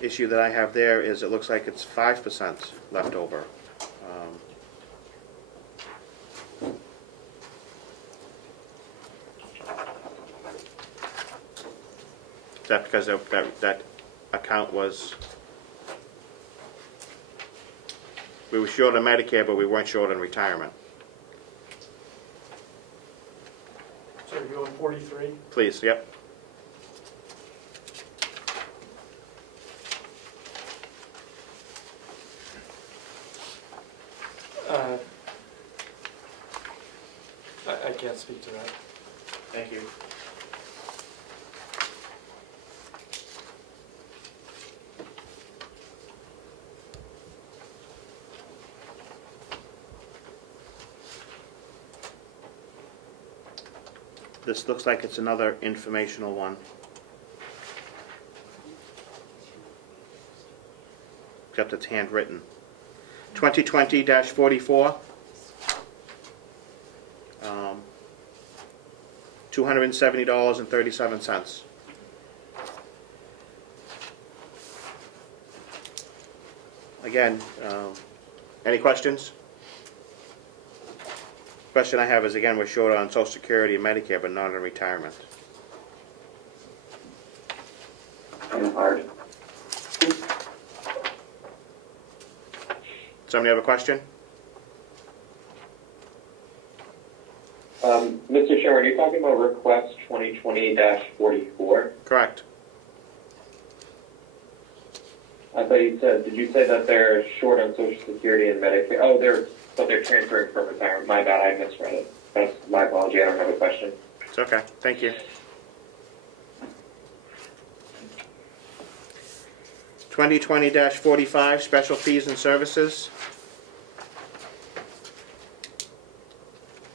issue that I have there is it looks like it's 5% left over. Is that because that account was, we were short on Medicare, but we weren't short on retirement? So you're going 43? Please, yep. I can't speak to that. Thank you. This looks like it's another informational one. Except it's handwritten. 2020-44. $270.37. Again, any questions? Question I have is, again, we're short on Social Security and Medicare, but not on retirement. Kind of hard. Somebody have a question? Mr. Chairman, are you talking about request 2020-44? Correct. I thought you said, did you say that they're short on Social Security and Medicare? Oh, but they're transferring from retirement. My bad, I misread it. That's my apology, I don't have a question. It's okay, thank you. 2020-45, special fees and services.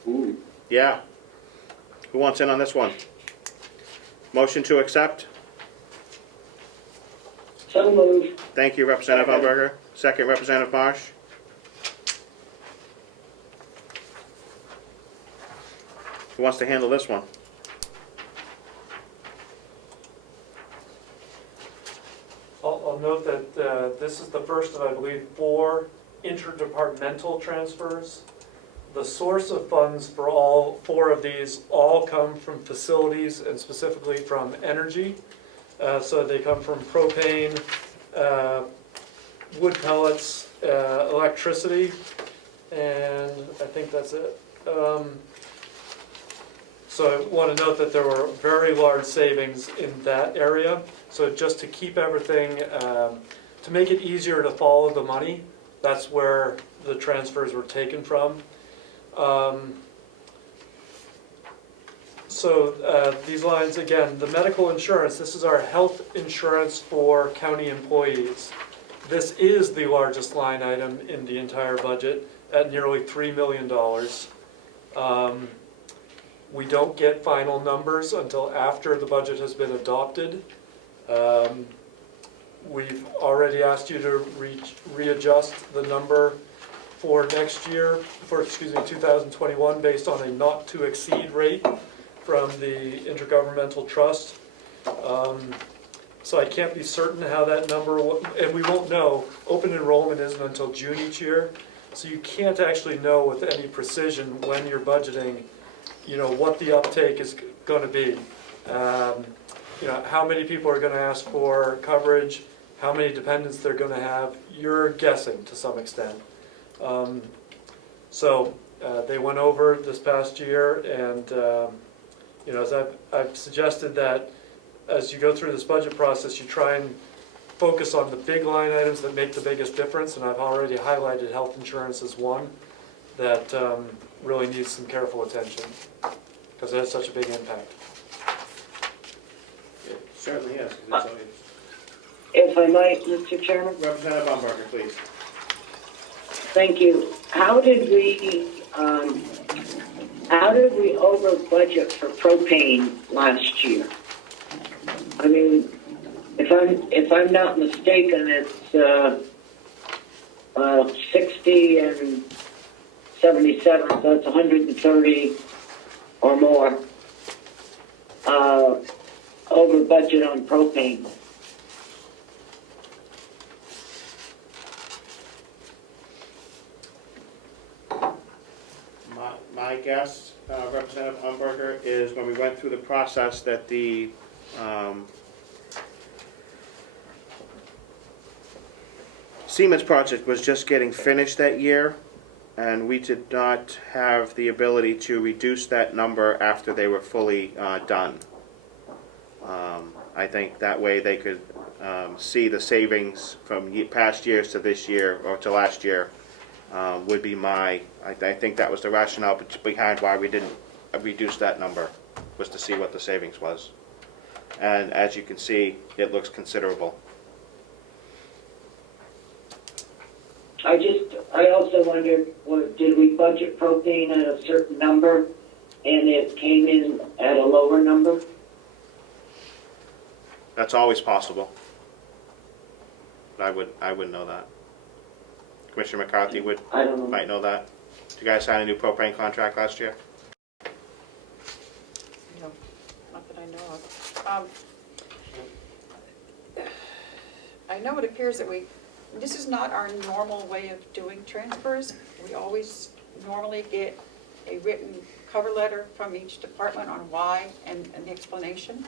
Ooh. Yeah. Who wants in on this one? Motion to accept? So moved. Thank you, Representative Umberger. Second, Representative Marsh. Who wants to handle this one? I'll note that this is the first of, I believe, 4 interdepartmental transfers. The source of funds for all 4 of these all come from facilities and specifically from energy. So they come from propane, wood pellets, electricity, and I think that's it. So I want to note that there were very large savings in that area. So just to keep everything, to make it easier to follow the money, that's where the transfers were taken from. These lines, again, the medical insurance, this is our health insurance for county employees. This is the largest line item in the entire budget at nearly $3 million. We don't get final numbers until after the budget has been adopted. We've already asked you to readjust the number for next year, for 2021, based on a not to exceed rate from the Intergovernmental Trust. So I can't be certain how that number, and we won't know. Open enrollment isn't until June each year, so you can't actually know with any precision when you're budgeting, what the uptake is going to be. How many people are going to ask for coverage, how many dependents they're going to have. You're guessing to some extent. They went over this past year, and as I've suggested that as you go through this budget process, you try and focus on the big line items that make the biggest difference, and I've already highlighted health insurance as one that really needs some careful attention because it has such a big impact. It certainly is. If I might, Mr. Chairman? Representative Umberger, please. Thank you. How did we over budget for propane last year? I mean, if I'm not mistaken, it's 60 and 77, so it's 130 or more over budget on propane. My guess, Representative Umberger, is when we went through the process that the Siemens project was just getting finished that year, and we did not have the ability to reduce that number after they were fully done. I think that way they could see the savings from past years to this year or to last year. Would be I think that was the rationale behind why we didn't reduce that number, was to see what the savings was. And as you can see, it looks considerable. I also wondered, did we budget propane at a certain number and it came in at a lower number? That's always possible. But I wouldn't know that. Commissioner McCarthy might know that. Did you guys sign a new propane contract last year? No, not that I know of. I know it appears that this is not our normal way of doing transfers. We always normally get a written cover letter from each department on why and the explanation.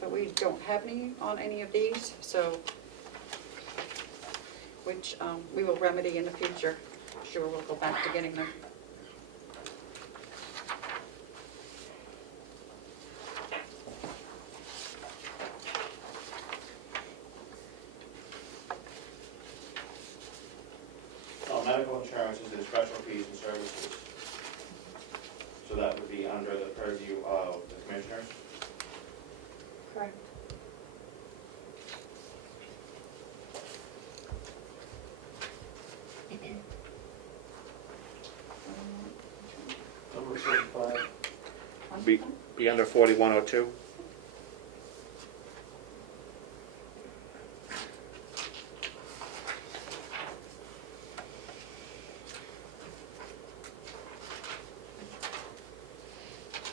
But we don't have any on any of these, so, which we will remedy in the future. Sure, we'll go back to getting them. Medical insurance is in special fees and services. So that would be under the purview of the commissioners? Correct. Number 45. Be under 4102?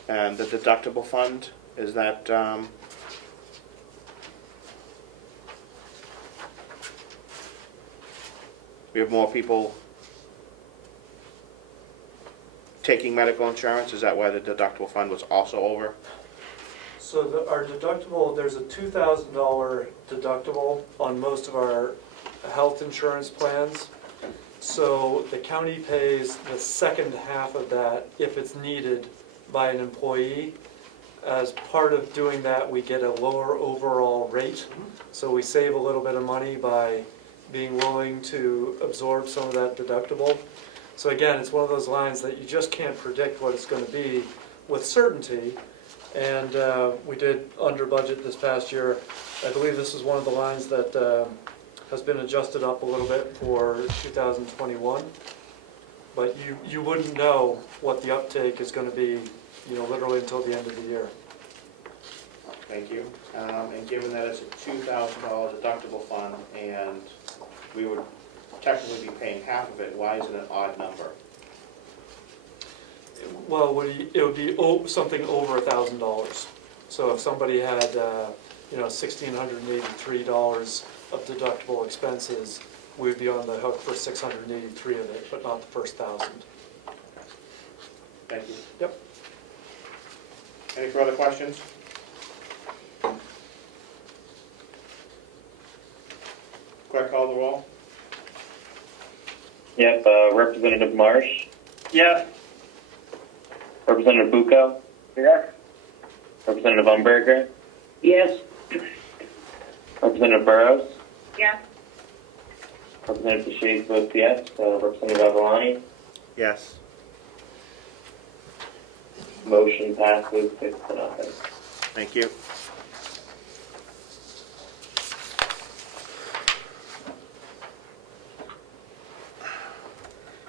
And the deductible fund, is that, we have more people taking medical insurance? Is that why the deductible fund was also over? So our deductible, there's a $2,000 deductible on most of our health insurance plans. So the county pays the second half of that if it's needed by an employee. As part of doing that, we get a lower overall rate. So we save a little bit of money by being willing to absorb some of that deductible. So again, it's one of those lines that you just can't predict what it's going to be with certainty. And we did under budget this past year. I believe this is one of the lines that has been adjusted up a little bit for 2021. But you wouldn't know what the uptake is going to be, literally until the end of the year. Thank you. And given that it's a $2,000 deductible fund and we would technically be paying half of it, why is it an odd number? Well, it would be something over $1,000. So if somebody had, $1,683 of deductible expenses, we would be on the hook for $683 of it, but not the first 1,000. Thank you. Yep. Any further questions? Clerk, call the roll. Yep, Representative Marsh, Yes. Representative Bucco, Yes? Representative Umberger, Yes. Representative Burrows, Yes. Representative Deshaies votes yes, Representative Avalani, Yes. motion passes 6-0. Thank you.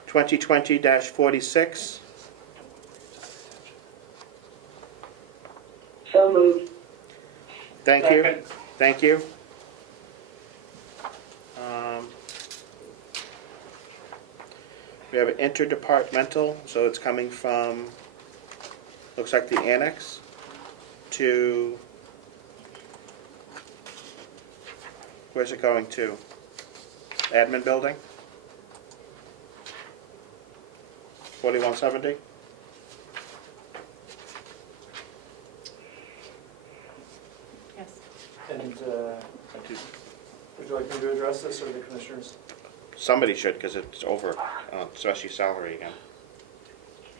(2020-46). So moved. Thank you. Second. Thank you. We have an interdepartmental, so it's coming from, looks like the annex to, where's it going to? Admin building? 4170? Yes. And would you like me to address this or the commissioners? Somebody should, because it's over, especially salary again.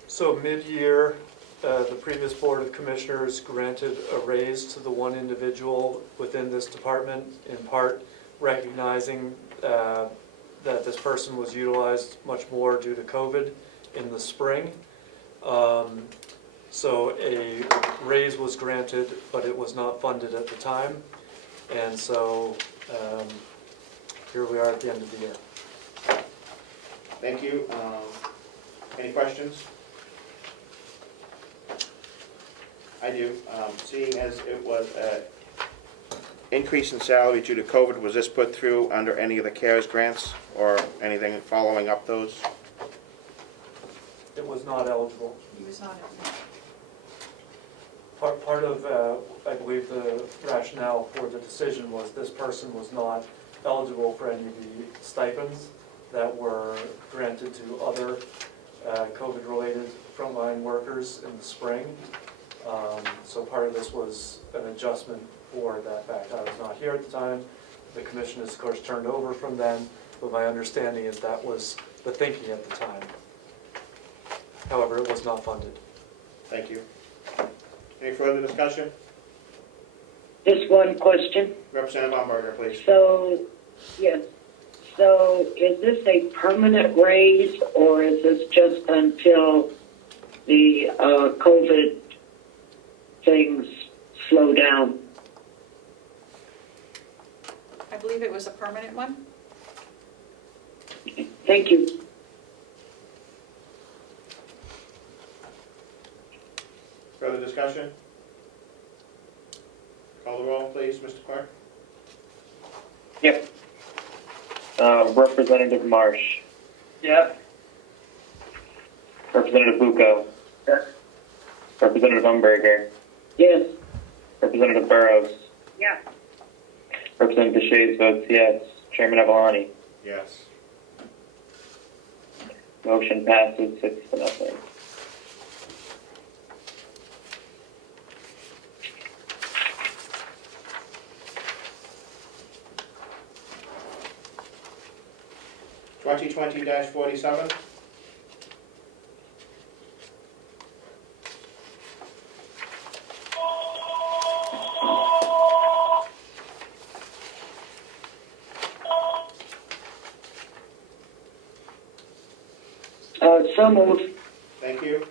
So mid-year, the previous Board of Commissioners granted a raise to the one individual within this department, in part recognizing that this person was utilized much more due to COVID in the spring. So a raise was granted, but it was not funded at the time. And so here we are at the end of the year. Thank you. Any questions? I do. Seeing as it was an increase in salary due to COVID, was this put through under any of the CARES grants or anything following up those? It was not eligible. He was not Part of, I believe, the rationale for the decision was this person was not eligible for any of the stipends that were granted to other COVID-related frontline workers in the spring. So part of this was an adjustment for that fact. I was not here at the time. The commission is, of course, turned over from then, but my understanding is that was the thinking at the time. However, it was not funded. Thank you. Any further discussion? Just one question. Representative Umberger, please. So, yes, so is this a permanent raise or is this just until the COVID things slow down? I believe it was a permanent one. Thank you. Further discussion? Call the roll, please, Mr. Clerk. Yep. Representative Marsh. Yes. Representative Bucco. Yes. Representative Umberger. Yes. Representative Burrows. Yeah. Representative Deshaies votes yes. Chairman Avalani. Yes. Motion passes 6-0. (2020-47). So moved. Thank you.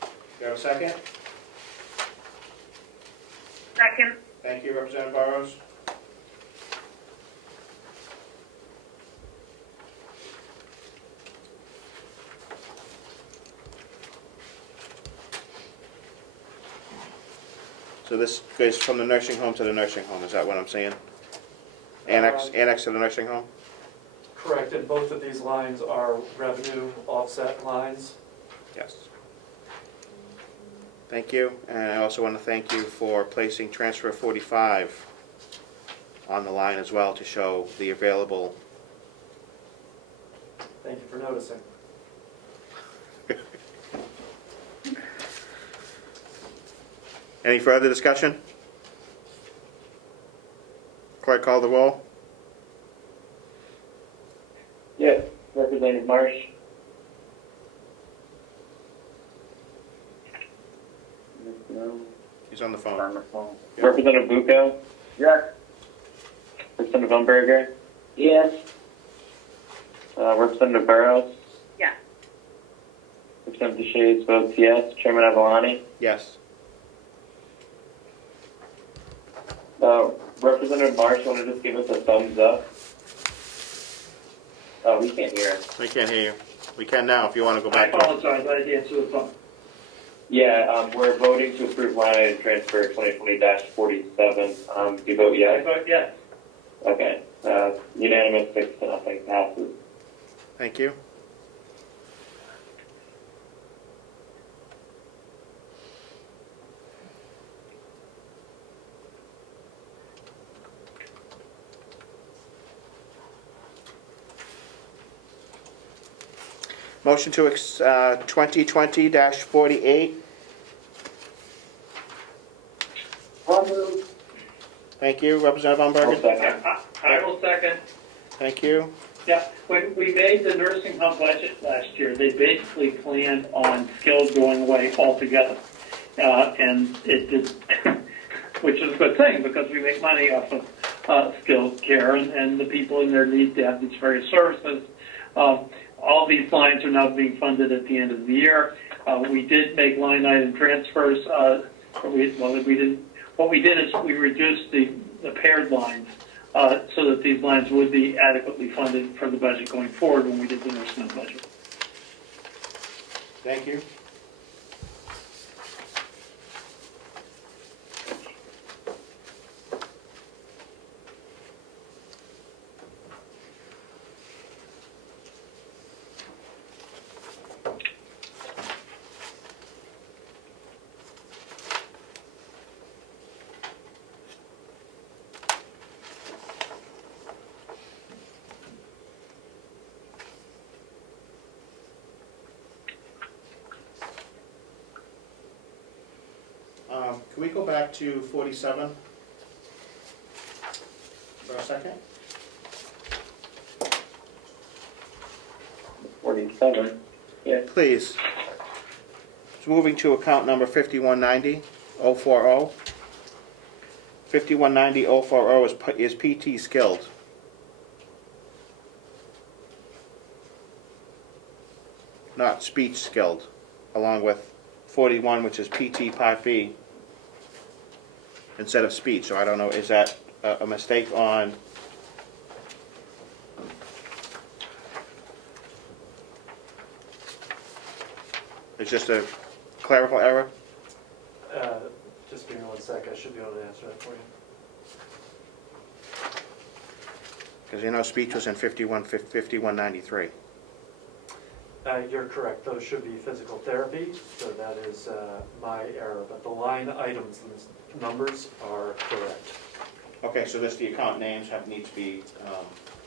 Do you have a second? Second. Thank you, Representative Burrows. So this goes from the nursing home to the nursing home, is that what I'm saying? Annex to the nursing home? Correct, and both of these lines are revenue offset lines. Yes. Thank you, and I also want to thank you for placing transfer 45 on the line as well to show the available. Thank you for noticing. Any further discussion? Clerk, call the roll. Yes. Representative Marsh. No. He's on the phone. On the phone. Representative Bucco. Yes. Representative Umberger. Yes. Representative Burrows. Yeah. Representative Deshaies votes yes. Chairman Avalani. Yes. Representative Marsh, want to just give us a thumbs up? We can't hear us. We can't hear you. We can now if you want to go I back to it. apologize, I didn't answer the phone. Yeah, we're voting to approve line item transfer 2020-47. Do you vote I yes? vote yes. Okay. Unanimous 6-0 passes. Thank you. Motion to 2020-48. I'll move. Thank you, Representative I'll Umberger. second. I will second. Thank you. Yeah, when we made the nursing home budget last year, they basically planned on skills going away altogether. And it did, which is a good thing because we make money off of skilled care and the people in there need to have these various services. All these lines are now being funded at the end of the year. We did make line item transfers. What we did is we reduced the paired lines so that these lines would be adequately funded for the budget going forward when we did the nursing home budget. Thank you. Can we go back to 47 for a second? 47. Yeah. Please. It's moving to account number 5190-040. 5190-040 is PT skilled. Not speech skilled, along with 41, which is PT Part B, instead of speech. So I don't know, is that a mistake on? It's just a clerical error? Just give me 1 sec, I should be able to answer that for you. Because you know speech was in 5193. You're correct, those should be physical therapy, so that is my error, but the line items, the numbers are correct. Okay, so this, the account names need to be,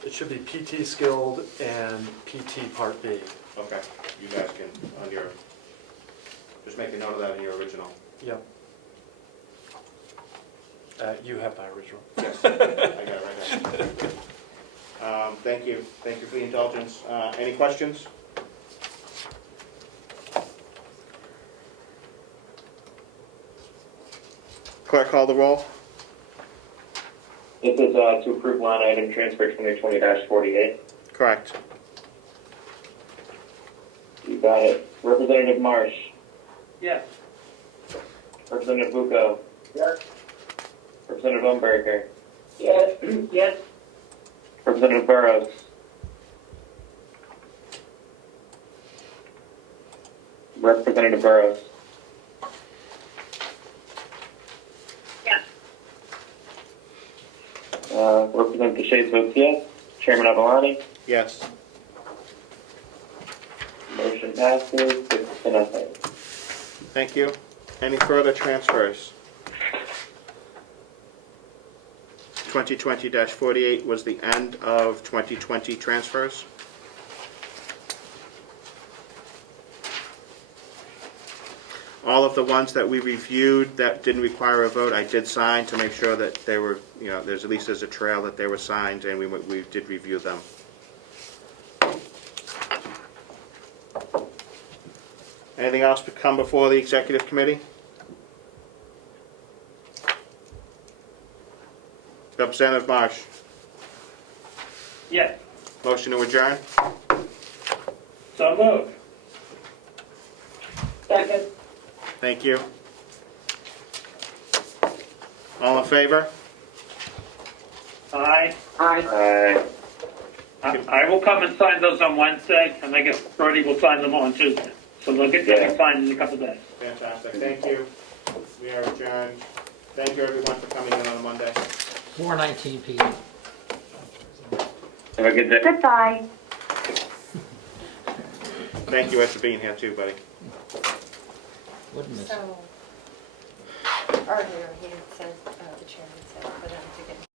It should be PT skilled and PT Part B. okay, you guys can, on your, just make a note of that in your original. Yep. You have my original. Yes, I got it right there. Thank you for the indulgence. Any questions? Clerk, call the roll. This is to approve line item transfer 2020-48. Correct. You got it. Representative Marsh. Yes. Representative Bucco. Yes. Representative Umberger. Yes, yes, Representative Burrows. Representative Burrows. Yes. Representative Shades votes yes. Chairman Avalani. Yes. Motion passes 6-0. Thank you. Any further transfers? 2020-48 was the end of 2020 transfers. All of the ones that we reviewed that didn't require a vote, I did sign to make sure that they were, you know, there's at least a trail that they were signed, and we did review them. Anything else to come before the executive committee? Representative Marsh. Yes. Motion to adjourn? So moved. second, Thank you. All in favor? Aye. aye. I will come and sign those on Wednesday, and I guess Brody will sign them on Tuesday. So they'll get them signed in a couple of days. Fantastic. Thank you. We are adjourned. Thank you, everyone, for coming in on a Monday. 4:19 p.m. Have a good day. Goodbye. Thank you, Ed, for being here too, buddy. Wouldn't miss it. So, earlier he had said, the chairman said for them to get